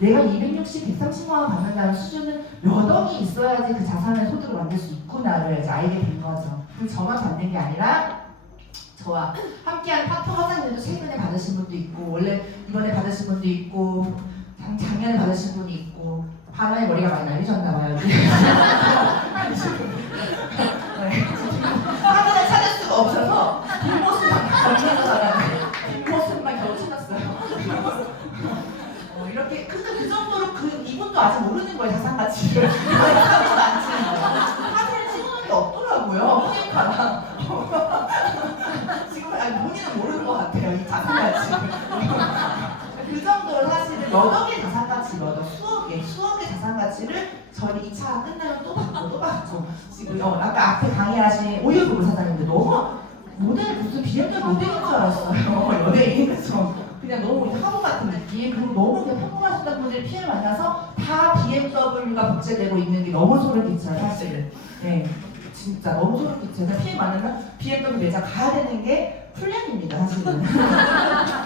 내가 260, 130만 원 받는다는 수준은 몇 억이 있어야지 그 자산의 소득을 만들 수 있구나를 이제 알게 된 거죠. 그리고 저만 받는 게 아니라 저와 함께한 파트 화장님도 최근에 받으신 분도 있고 원래 이번에 받으신 분도 있고 작년에 받으신 분이 있고 바람에 머리가 많이 날리셨나봐요. 화면을 찾을 수가 없어서 뒷모습만 걷는 줄 알았는데 뒷모습만 겨우 찾았어요. 이렇게 그 정도로 이분도 아직 모르는 거예요. 자산 가치를. 사진도 안 찍는 거예요. 사진을 찍어놓은 게 없더라고요. 그러니까 지금 본인은 모르는 것 같아요. 이 자산 가치를. 그 정도로 사실은 몇 억의 자산 가치, 수억의 자산 가치를 저희 이 차 끝나면 또 받고 지금 아까 앞에 강의하신 오유부 사장님들 너무 무슨 BMW 모델인 줄 알았어요. 연예인 그쵸? 그냥 너무 화보 같은 느낌. 그리고 너무 그냥 평범하시던 분들이 피해를 만나서 다 BMW가 복제되고 있는 게 너무 소름 끼쳐요 사실은. 네, 진짜 너무 소름 끼쳐요. 피해 만나면 BMW 매장 가야 되는 게 플랜입니다 사실은.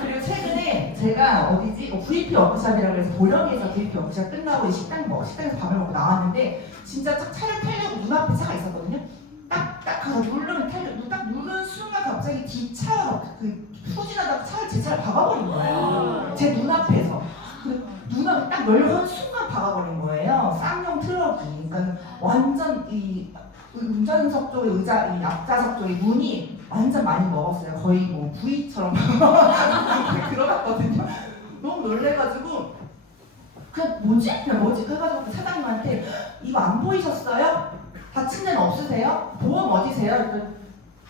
그리고 최근에 제가 VP 워크숍이라고 해서 도령에서 VP 워크숍 끝나고 식당에서 밥을 먹고 나왔는데 진짜 딱 차를 타려고 눈앞에 차가 있었거든요. 딱 가서 딱 누른 순간 갑자기 뒷차 후진하다가 제 차를 박아버린 거예요. 제 눈앞에서. 눈앞에 딱 열던 순간 박아버린 거예요. 쌍용 트럭이. 그러니까 완전 이 운전석 쪽의 의자, 이 앞좌석 쪽의 문이 완전 많이 먹었어요. 거의 뭐 V처럼 들어갔거든요. 너무 놀래가지고 그냥 뭐지 해가지고 사장님한테 이거 안 보이셨어요? 다친 데는 없으세요? 보험 어디세요?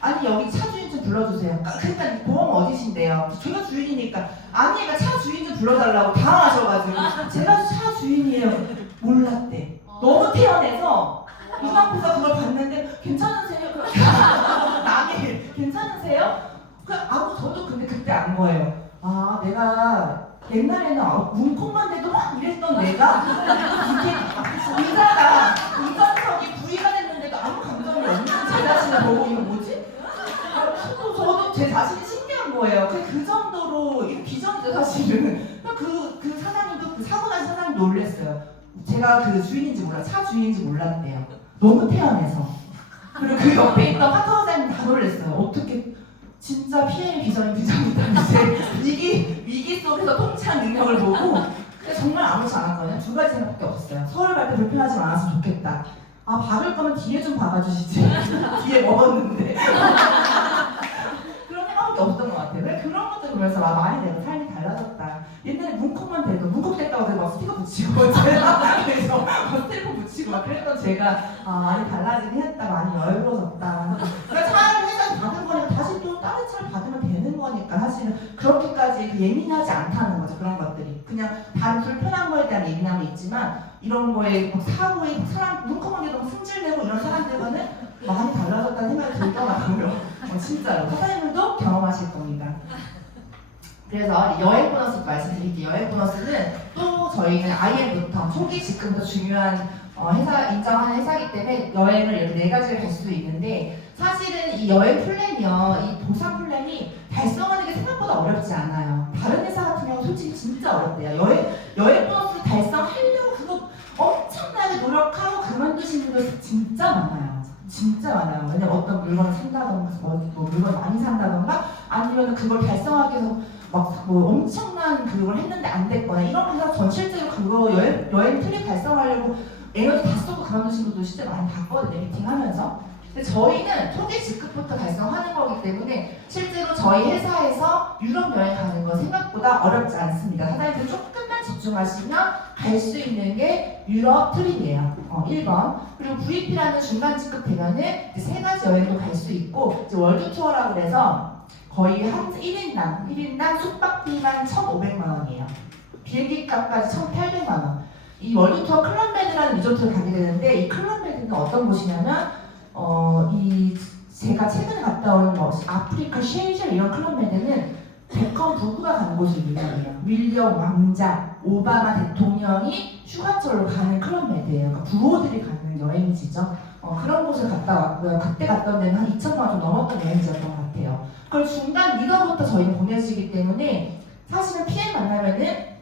아니 여기 차 주인 좀 불러주세요. 그러니까 보험 어디신데요? 제가 주인이니까 아니 그러니까 차 주인 좀 불러달라고 당황하셔가지고 제가 차 주인이에요. 몰랐대. 너무 태연해서 눈앞에서 그걸 봤는데 괜찮으세요? 남이 괜찮으세요? 저도 근데 그때 안 거예요. 아 내가 옛날에는 문콕만 돼도 막 이랬던 내가 이게 의자석이 부위가 됐는데도 아무 감정이 없는 제 자신을 보고 이거 뭐지? 저도 제 자신이 신기한 거예요. 그 정도로 비전이죠 사실은. 그 사장님도 그 사고 난 사장님 놀랬어요. 제가 그 주인인지 차 주인인지 몰랐대요. 너무 태연해서. 그리고 그 옆에 있던 파트 사장님 다 놀랬어요. 어떻게 진짜 PM 비전이다. 이제 위기 속에서 통치한 능력을 보고 근데 정말 아무렇지 않았거든요. 두 가지 생각밖에 없었어요. 서울 갈 때 불편하지 않았으면 좋겠다. 아 박을 거면 뒤에 좀 박아주시지. 뒤에 먹었는데. 그런 생각밖에 없었던 것 같아요. 그래 그런 것들 보면서 많이 내가 삶이 달라졌다. 옛날에 문콕만 돼도 문콕 됐다고 해서 막 스티커 붙이고 제가 그래서 스티커 붙이고 막 그랬던 제가 많이 달라지긴 했다. 많이 여유로워졌다. 그러니까 차를 회사에서 받은 거니까 다시 또 다른 차를 받으면 되는 거니까 사실은 그렇게까지 예민하지 않다는 거죠. 그런 것들이 그냥 다른 불편한 거에 대한 예민함이 있지만 이런 거에 사고에 사람 문콕만 돼도 승질내고 이런 사람들과는 많이 달라졌다는 생각이 들더라고요. 진짜로 사장님들도 경험하실 겁니다. 그래서 여행 보너스 말씀드릴게요. 여행 보너스는 또 저희는 IM부터 초기 직급부터 중요한 회사 인정하는 회사이기 때문에 여행을 이렇게 4가지를 갈 수도 있는데 사실은 이 여행 플랜이요, 이 보상 플랜이 달성하는 게 생각보다 어렵지 않아요. 다른 회사 같은 경우 솔직히 진짜 어렵대요. 여행 보너스 달성하려고 그거 엄청나게 노력하고 그만두시는 분들 진짜 많아요. 진짜 많아요. 왜냐면 어떤 물건을 산다던가 뭐 물건 많이 산다던가 아니면 그걸 달성하기 위해서 막 뭐 엄청난 그걸 했는데 안 됐거나 이런 회사 전 실제로 그거 여행 트립 달성하려고 에너지 다 쏟고 그만두신 분도 진짜 많이 봤거든요. 미팅하면서. 근데 저희는 초기 직급부터 달성하는 거기 때문에 실제로 저희 회사에서 유럽 여행 가는 거 생각보다 어렵지 않습니다. 사장님들 조금만 집중하시면 갈 수 있는 게 유럽 트립이에요. 1번. 그리고 VP라는 중간 직급 되면은 3가지 여행도 갈 수 있고 이제 월드 투어라고 그래서 거의 한 1인당 숙박비만 1,500만 원이에요. 비행기 값까지 1,800만 원. 이 월드 투어 클럽메드라는 리조트를 가게 되는데 이 클럽메드는 어떤 곳이냐면 제가 최근에 갔다 온 아프리카 셰이젤 이런 클럽메드는 베컴 부부가 가는 곳이 유명해요. 윌리엄 왕자, 오바마 대통령이 휴가철로 가는 클럽메드예요. 그러니까 부호들이 가는 여행지죠. 그런 곳을 갔다 왔고요. 그때 갔던 데는 한 2천만 원 좀 넘었던 여행지였던 것 같아요. 그걸 중간 리더부터 저희는 보내주기 때문에 사실은 PM 만나면은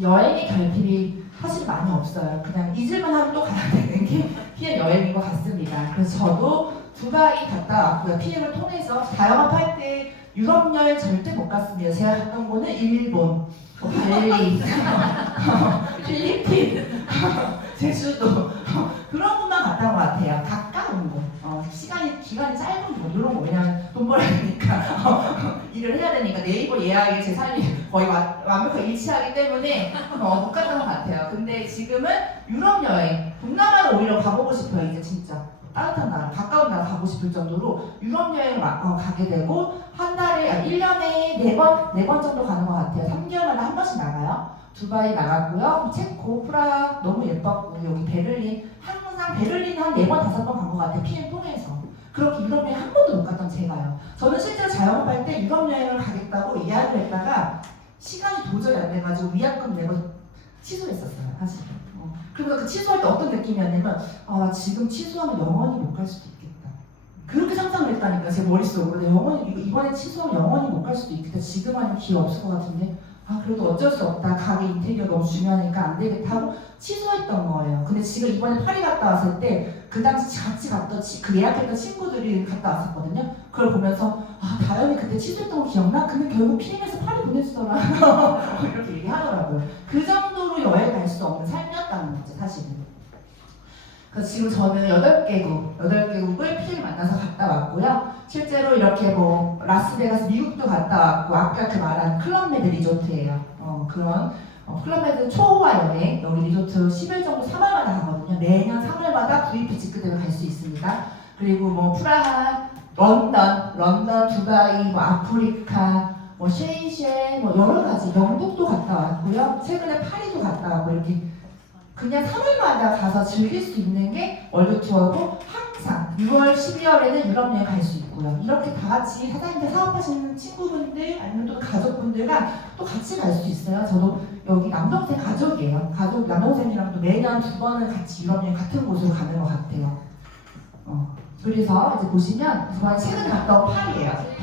여행의 결핍이 사실 많이 없어요. 그냥 잊을만 하면 또 가야 되는 게 PM 여행인 것 같습니다. 그래서 저도 두바이 갔다 왔고요. PM을 통해서 자영업할 때 유럽 여행 절대 못 갔습니다. 제가 갔던 곳은 일본, 발리, 필리핀, 제주도 그런 곳만 갔다 온 것 같아요. 가까운 곳, 기간이 짧은 곳 이런 거 왜냐면 돈 벌어야 되니까 일을 해야 되니까 네이버 예약이 제 삶이 거의 완벽하게 일치하기 때문에 못 갔던 것 같아요. 근데 지금은 유럽 여행, 동남아를 오히려 가보고 싶어요. 이제 진짜 따뜻한 나라, 가까운 나라 가고 싶을 정도로 유럽 여행을 가게 되고 한 달에 1년에 4번 정도 가는 것 같아요. 3개월마다 한 번씩 나가요. 두바이 나갔고요. 체코, 프라하 너무 예뻤고 여기 베를린 항상 베를린 한 4번, 5번 간 것 같아요. PM 통해서. 그렇게 유럽 여행 한 번도 못 갔던 제가요. 저는 실제로 자영업할 때 유럽 여행을 가겠다고 이야기를 했다가 시간이 도저히 안 돼가지고 위약금 내고 취소했었어요. 사실은. 그리고 그 취소할 때 어떤 느낌이었냐면 지금 취소하면 영원히 못 갈 수도 있겠다. 그렇게 상상을 했다니까 제 머릿속으로 영원히 이번에 취소하면 영원히 못 갈 수도 있겠다. 지금 아니면 기회 없을 것 같은데 그래도 어쩔 수 없다. 가게 인테리어 너무 중요하니까 안 되겠다 하고 취소했던 거예요. 근데 지금 이번에 파리 갔다 왔을 때 그 당시 같이 갔던 그 예약했던 친구들이 갔다 왔었거든요. 그걸 보면서 다현이 그때 취소했던 거 기억나? 근데 결국 PM에서 파리 보내주더라. 이렇게 얘기하더라고요. 그 정도로 여행 갈 수 없는 삶이었다는 거죠, 사실은. 그래서 지금 저는 8개국을 PM 만나서 갔다 왔고요. 실제로 이렇게 라스베가스 미국도 갔다 왔고 아까 그 말한 클럽메드 리조트예요. 그런 클럽메드 초호화 여행 여기 리조트 10일 정도 3월마다 가거든요. 매년 3월마다 VP 직급대로 갈 수 있습니다. 그리고 프라하, 런던, 두바이, 아프리카, 셰이셸, 여러 가지 영국도 갔다 왔고요. 최근에 파리도 갔다 왔고 이렇게 그냥 3월마다 가서 즐길 수 있는 게 월드 투어고 항상 6월, 12월에는 유럽 여행 갈 수 있고요. 이렇게 다 같이 사장님들 사업하시는 친구분들 아니면 또 가족분들과 또 같이 갈 수 있어요. 저도 여기 남동생 가족이에요. 가족 남동생이랑 또 매년 2번은 같이 유럽 여행 같은 곳으로 가는 것 같아요. 그래서 이제 보시면 저는 최근 갔다 온 파리예요.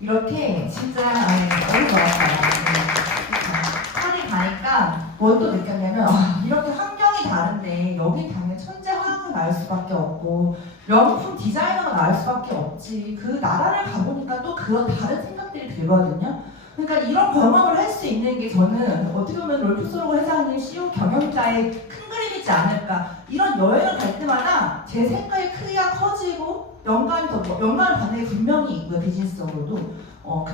이렇게 진짜 너무 좋았어요. 파리 가니까 뭘 또 느꼈냐면 이렇게 환경이 다른데 여기 당연히 천재 화학이 나올 수밖에 없고 명품 디자이너가 나올 수밖에 없지. 그 나라를 가보니까 또 그런 다른 생각들이 들거든요. 그러니까 이런 경험을 할 수 있는 게 저는 어떻게 보면 롤프소로 회사님 CEO 경영자의 큰 그림이지 않을까. 이런 여행을 갈 때마다 제 생각의 크기가 커지고 영감을 받는 게 분명히 있고요. 비즈니스적으로도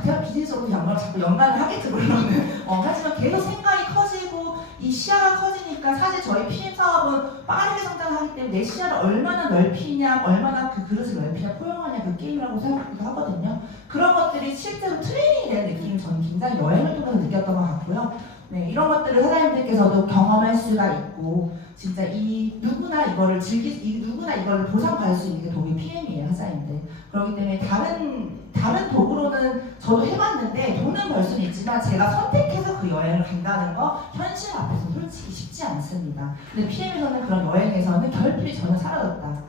제가 비즈니스적으로 자꾸 연관을 하겠지 물론은 하지만 계속 생각이 커지고 이 시야가 커지니까 사실 저희 PM 사업은 빠르게 성장하기 때문에 내 시야를 얼마나 넓히냐, 얼마나 그 그릇을 넓히냐, 포용하냐 그 게임이라고 생각하기도 하거든요. 그런 것들이 실제로 트레이닝이 되는 느낌이 저는 굉장히 여행을 통해서 느꼈던 것 같고요. 네, 이런 것들을 사장님들께서도 경험할 수가 있고 진짜 누구나 이거를 누구나 이거를 보상받을 수 있는 게 독일 PM이에요, 사장님들. 그렇기 때문에 다른 도구로는 저도 해봤는데 돈은 벌 수는 있지만 제가 선택해서 그 여행을 간다는 거 현실 앞에서 솔직히 쉽지 않습니다. 근데 PM에서는 그런 여행에서는 결핍이 전혀 사라졌다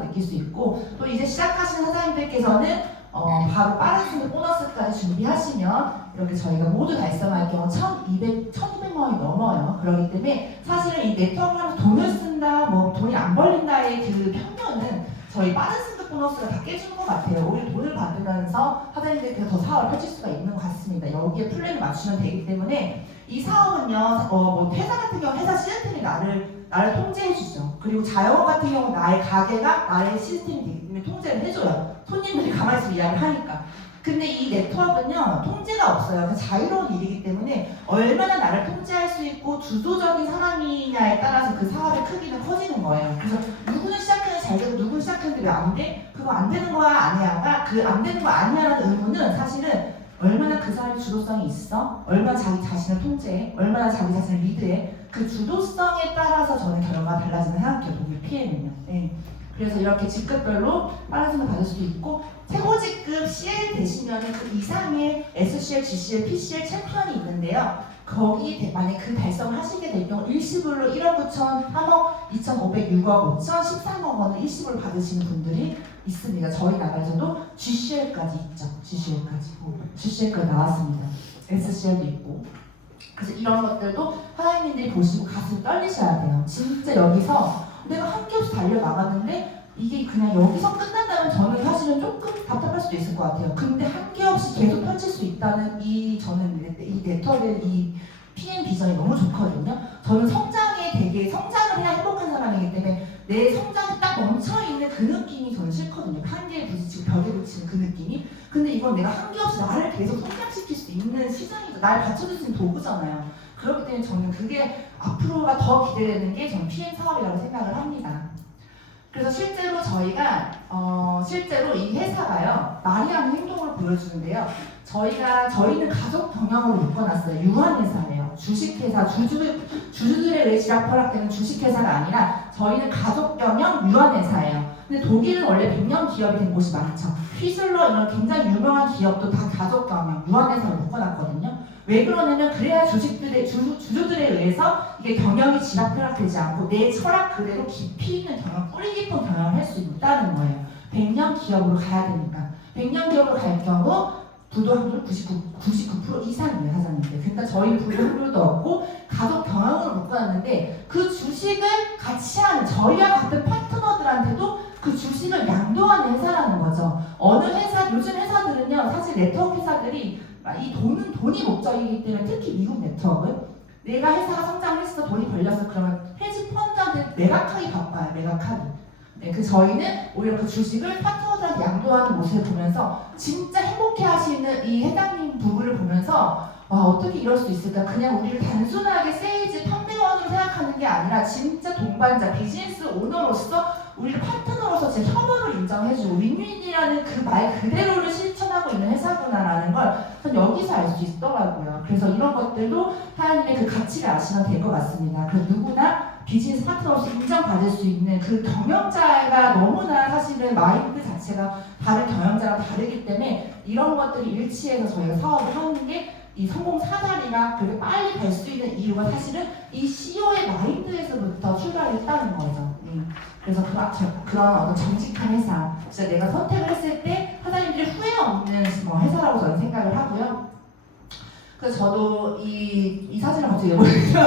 느낄 수 있고 또 이제 시작하시는 사장님들께서는 바로 빠른 승부 보너스까지 준비하시면 이렇게 저희가 모두 달성할 경우 1,200만 원이 넘어요. 그렇기 때문에 사실은 이 네트워크를 하면서 돈을 쓴다, 뭐 돈이 안 벌린다의 그 편견은 저희 빠른 승부 보너스가 다 깨주는 것 같아요. 오히려 돈을 받으면서 사장님들께서 더 사업을 펼칠 수가 있는 것 같습니다. 여기에 플랜을 맞추면 되기 때문에 이 사업은요, 회사 같은 경우 회사 시스템이 나를 통제해주죠. 그리고 자영업 같은 경우 나의 가게가 나의 시스템이 되기 때문에 통제를 해줘요. 손님들이 가만히 있으면 이야기를 하니까. 근데 이 네트워크는요, 통제가 없어요. 그 자유로운 일이기 때문에 얼마나 나를 통제할 수 있고 주도적인 사람이냐에 따라서 그 사업의 크기는 커지는 거예요. 그래서 누구는 시작했는데 잘 되고 누구는 시작했는데 왜 안 돼? 그거 안 되는 거야 아니야가 그 안 되는 거 아니야라는 의무는 사실은 얼마나 그 사람이 주도성이 있어? 얼마나 자기 자신을 통제해? 얼마나 자기 자신을 리드해? 그 주도성에 따라서 저는 결과가 달라지는 생각해요. 독일 PM은요. 네. 그래서 이렇게 직급별로 빠른 승을 받을 수도 있고 최고 직급 CL 되시면 그 이상의 SCL, GCL, PCL 챔피언이 있는데요. 거기 만약 그 달성을 하시게 될 경우 일시불로 1억 9천, 3억 2,500, 6억 5천, 13억 원을 일시불로 받으시는 분들이 있습니다. 저희 나라에서도 GCL까지 있죠. GCL까지 나왔습니다. SCL도 있고. 그래서 이런 것들도 사장님들이 보시고 가슴 떨리셔야 돼요. 진짜 여기서 내가 한 게 없이 달려나갔는데 이게 그냥 여기서 끝난다면 저는 사실은 조금 답답할 수도 있을 것 같아요. 근데 한 게 없이 계속 펼칠 수 있다는 저는 이 네트워크의 이 PM 비전이 너무 좋거든요. 저는 성장을 해야 행복한 사람이기 때문에 내 성장이 딱 멈춰있는 그 느낌이 저는 싫거든요. 한계에 부딪히고 벽에 부딪히는 그 느낌이. 근데 이건 내가 한계 없이 나를 계속 성장시킬 수 있는 시장이죠. 날 받쳐줄 수 있는 도구잖아요. 그렇기 때문에 저는 그게 앞으로가 더 기대되는 게 저는 PM 사업이라고 생각을 합니다. 그래서 실제로 저희가 실제로 이 회사가요 말이 안 되는 행동을 보여주는데요. 저희는 가족 경영으로 묶어놨어요. 유한 회사예요. 주식회사, 주주들에 의해 지락펴락되는 주식회사가 아니라 저희는 가족 경영 유언회사예요. 근데 독일은 원래 100년 기업이 된 곳이 많죠. 휘슬러 이런 굉장히 유명한 기업도 다 가족 경영 유언회사로 묶어놨거든요. 왜 그러냐면 그래야 주주들에 의해서 이게 경영이 지락펴락되지 않고 내 철학 그대로 깊이 있는 경영, 뿌리 깊은 경영을 할 수 있다는 거예요. 100년 기업으로 가야 되니까. 100년 기업으로 갈 경우 부도 확률 99% 이상이에요, 사장님들. 그러니까 저희 부도 확률도 없고 가족 경영으로 묶어놨는데 그 주식을 같이 하는 저희와 같은 파트너들한테도 그 주식을 양도하는 회사라는 거죠. 어느 회사, 요즘 회사들은요, 사실 네트워크 회사들이 이 돈이 목적이기 때문에 특히 미국 네트워크는 내가 회사가 성장했어, 돈이 벌렸어, 그러면 헤지 펀드한테 매각하기 바빠요, 매각하기. 네, 저희는 오히려 그 주식을 파트너들한테 양도하는 모습을 보면서 진짜 행복해 하시는 이 회장님 부부를 보면서 와, 어떻게 이럴 수 있을까? 그냥 우리를 단순하게 세일즈 판매원으로 생각하는 게 아니라 진짜 동반자, 비즈니스 오너로서 우리 파트너로서 제 협업을 인정해주고 윈윈이라는 그 말 그대로를 실천하고 있는 회사구나라는 걸 전 여기서 알 수 있더라고요. 그래서 이런 것들도 하나님의 그 가치를 아시면 될 것 같습니다. 그래서 누구나 비즈니스 파트너로서 인정받을 수 있는 그 경영자가 너무나 사실은 마인드 자체가 다른 경영자랑 다르기 때문에 이런 것들이 일치해서 저희가 사업을 하는 게 이 성공 사다리가 그렇게 빨리 갈 수 있는 이유가 사실은 이 CEO의 마인드에서부터 출발했다는 거죠. 그래서 그런 어떤 정직한 회사, 진짜 내가 선택을 했을 때 사장님들이 후회 없는 회사라고 저는 생각을 하고요. 그래서 저도 이 사진을 갑자기 보여드릴게요.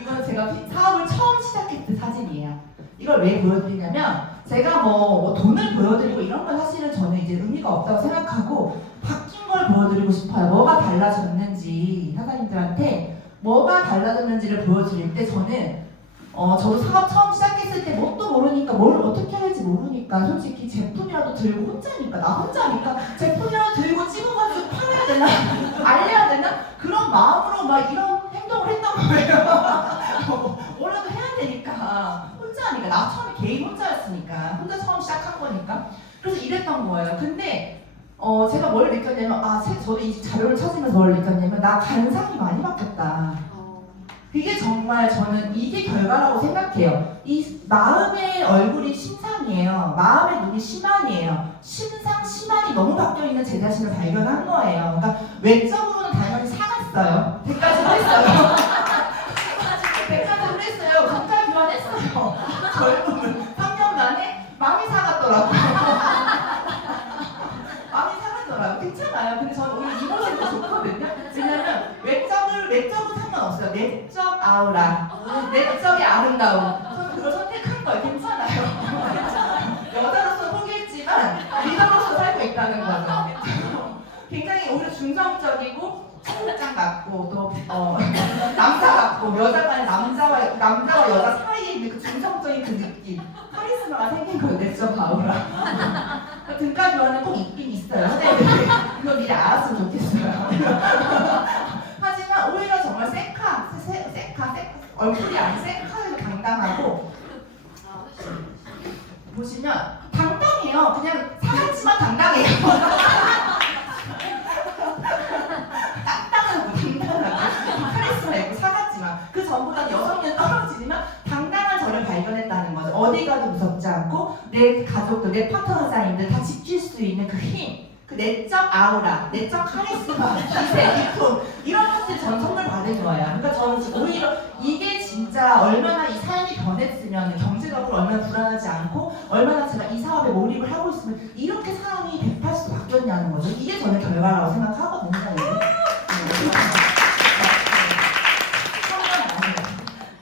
이건 제가 사업을 처음 시작했을 때 사진이에요. 이걸 왜 보여드리냐면 제가 뭐 돈을 보여드리고 이런 건 사실은 저는 이제 의미가 없다고 생각하고 바뀐 걸 보여드리고 싶어요. 뭐가 달라졌는지 사장님들한테 뭐가 달라졌는지를 보여드릴 때 저는 저도 사업 처음 시작했을 때 뭣도 모르니까 뭘 어떻게 할지 모르니까 솔직히 제품이라도 들고 나 혼자니까 제품이라도 들고 찍어가지고 팔아야 되나 알려야 되나 그런 마음으로 막 이런 행동을 했던 거예요. 뭐라도 해야 되니까 혼자니까 나 처음에 개인 혼자였으니까 혼자 처음 시작한 거니까 그래서 이랬던 거예요. 근데 제가 뭘 느꼈냐면 저도 이 자료를 찾으면서 뭘 느꼈냐면 나 관상이 많이 바뀌었다. 그게 정말 저는 이게 결과라고 생각해요. 이 마음의 얼굴이 심상이에요. 마음의 눈이 심한이에요. 심상, 심한이 너무 바뀌어있는 제 자신을 발견한 거예요. 그러니까 외적으로는 당연히 사갔어요. 100가지를 했어요. 100가지를 했어요. 감자 교환했어요. 젊음을 3년 만에 많이 사갔더라고요. 많이 사갔더라고요. 괜찮아요. 근데 저는 오늘 이 모습도 좋거든요. 왜냐면 외적은 상관없어요. 내적 아우라, 내적의 아름다움. 저는 그걸 선택한 거예요. 괜찮아요. 여자로서 포기했지만 리더로서 살고 있다는 거죠. 굉장히 오히려 중성적이고 청국장 같고 또 남자 같고 여자가 남자와 여자 사이에 있는 그 중성적인 그 느낌, 카리스마가 생긴 거예요. 내적 아우라. 등가 교환은 꼭 있긴 있어요. 이거 미리 알았으면 좋겠어요. 하지만 오히려 정말 셀카 얼굴이 아닌 셀카에도 당당하고 보시면 당당해요. 그냥 사갔지만 당당해요. 당당하고 카리스마 있고 사갔지만 그 전보다 여성은 떨어지지만 당당한 저를 발견했다는 거죠. 어디 가도 무섭지 않고 내 가족들, 내 파트너사님들 다 지킬 수 있는 그 힘, 그 내적 아우라, 내적 카리스마, 기세, 기품 이런 것들 전 선물 받은 거예요. 그러니까 저는 오히려 이게 진짜 얼마나 이 삶이 변했으면 경제적으로 얼마나 불안하지 않고 얼마나 제가 이 사업에 몰입을 하고 있으면 이렇게 사람이 180도 바뀌었냐는 거죠. 이게 저는 결과라고 생각하거든요.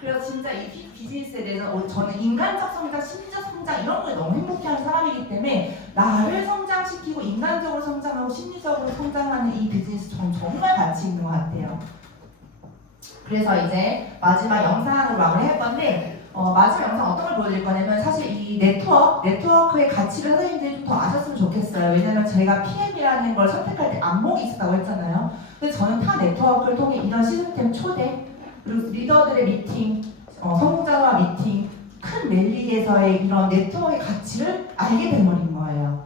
그래서 진짜 이 비즈니스에 대해서 저는 인간적 성장, 심리적 성장 이런 거에 너무 행복해하는 사람이기 때문에 나를 성장시키고 인간적으로 성장하고 심리적으로 성장하는 이 비즈니스 저는 정말 가치 있는 것 같아요. 그래서 이제 마지막 영상으로 마무리할 건데 마지막 영상 어떤 걸 보여드릴 거냐면 사실 이 네트워크의 가치를 선생님들이 좀 더 아셨으면 좋겠어요. 왜냐면 제가 PM이라는 걸 선택할 때 안목이 있었다고 했잖아요. 근데 저는 타 네트워크를 통해 이런 시스템 초대 그리고 리더들의 미팅, 성공자와 미팅, 큰 랠리에서의 이런 네트워크의 가치를 알게 돼버린 거예요.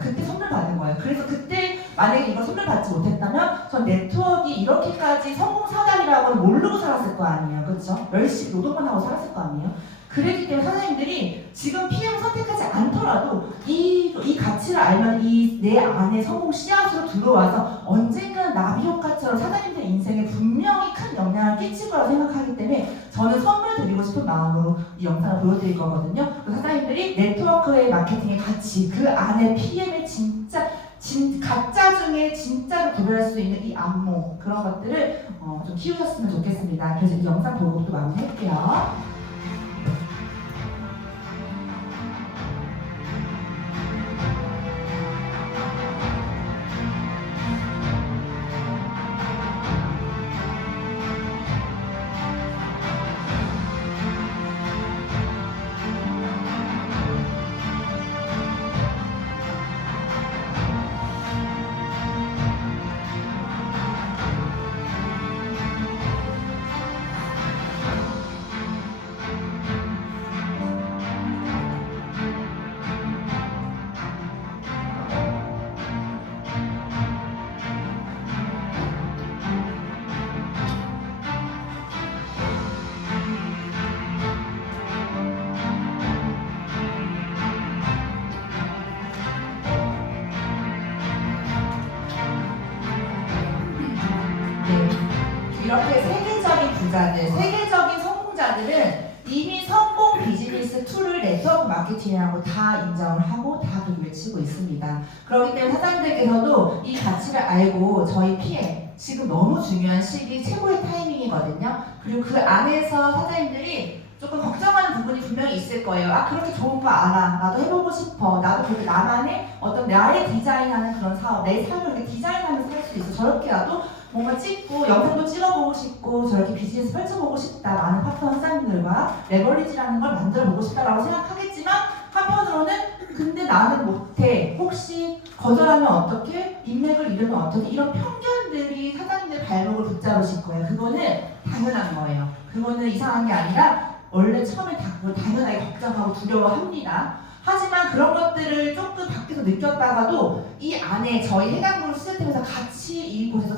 그때 선물 받은 거예요. 그래서 그때 만약에 이걸 선물 받지 못했다면 전 네트워크가 이렇게까지 성공 사다리라고는 모르고 살았을 거 아니에요. 그렇죠? 열심히 노동만 하고 살았을 거 아니에요. 그랬기 때문에 사장님들이 지금 PM 선택하지 않더라도 이 가치를 알면 이 내 안에 성공 씨앗으로 들어와서 언젠가는 나비 효과처럼 사장님들 인생에 분명히 큰 영향을 끼칠 거라고 생각하기 때문에 저는 선물 드리고 싶은 마음으로 이 영상을 보여드릴 거거든요. 사장님들이 네트워크의 마케팅의 가치, 그 안에 PM의 가짜 중에 진짜를 구별할 수 있는 이 안목, 그런 것들을 좀 키우셨으면 좋겠습니다. 그래서 이 영상 보고 또 마무리할게요. 이렇게 세계적인 부자들, 세계적인 성공자들은 이미 성공 비즈니스 툴을 네트워크 마케팅이라고 다 인정을 하고 다 외치고 있습니다. 그렇기 때문에 사장님들께서도 이 가치를 알고 저희 PM, 지금 너무 중요한 시기 최고의 타이밍이거든요. 그리고 그 안에서 사장님들이 조금 걱정하는 부분이 분명히 있을 거예요. 아, 그렇게 좋은 거 알아. 나도 해보고 싶어. 나도 그렇게 나만의 어떤 나의 디자인하는 그런 사업, 내 삶을 이렇게 디자인하면서 할 수 있어. 저렇게라도 뭔가 찍고 영상도 찍어보고 싶고 저렇게 비즈니스 펼쳐보고 싶다. 많은 파트너 사장님들과 레버리지라는 걸 만들어보고 싶다라고 생각하겠지만 한편으로는 근데 나는 못해. 혹시 거절하면 어떻게? 인맥을 잃으면 어떻게? 이런 편견들이 사장님들 발목을 붙잡으실 거예요. 그거는 당연한 거예요. 그거는 이상한 게 아니라 원래 처음에 그걸 당연하게 걱정하고 두려워합니다. 하지만 그런 것들을 조금 밖에서 느꼈다가도 이 안에 저희 해강그룹 시스템에서 같이 이곳에서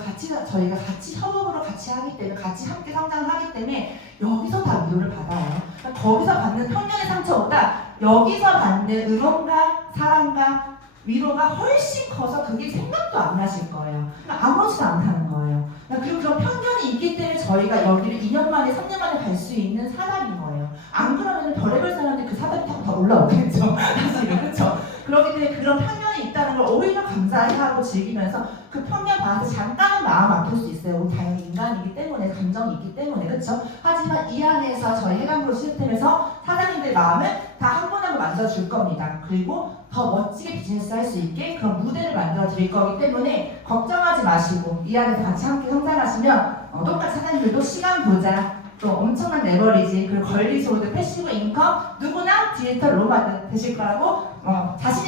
저희가 같이 협업으로 같이 하기 때문에 같이 함께 성장을 하기 때문에 여기서 다 위로를 받아요. 그러니까 거기서 받는 편견의 상처보다 여기서 받는 응원과 사랑과 위로가 훨씬 커서 그게 생각도 안 나실 거예요. 그러니까 아무렇지도 않다는 거예요. 그리고 그런 편견이 있기 때문에 저희가 여기를 2년 만에 3년 만에 갈 수 있는 사람인 거예요. 안 그러면 별의별 사람들이 그 사다리 타고 다 올라오겠죠. 사실은 그렇죠. 그렇기 때문에 그런 편견이 있다는 걸 오히려 감사해하고 즐기면서 그 편견 받아서 잠깐은 마음 아플 수 있어요. 우리 당연히 인간이기 때문에 감정이 있기 때문에 그렇죠. 하지만 이 안에서 저희 해강그룹 시스템에서 사장님들 마음을 다 한 분 한 분 만들어줄 겁니다. 그리고 더 멋지게 비즈니스 할 수 있게 그런 무대를 만들어 드릴 거기 때문에 걱정하지 마시고 이 안에서 같이 함께 성장하시면 똑같이 사장님들도 시간 보자, 또 엄청난 레버리지, 그리고 권리 소득, 패시브 인컴 누구나 디지털 로마드 되실 거라고 자신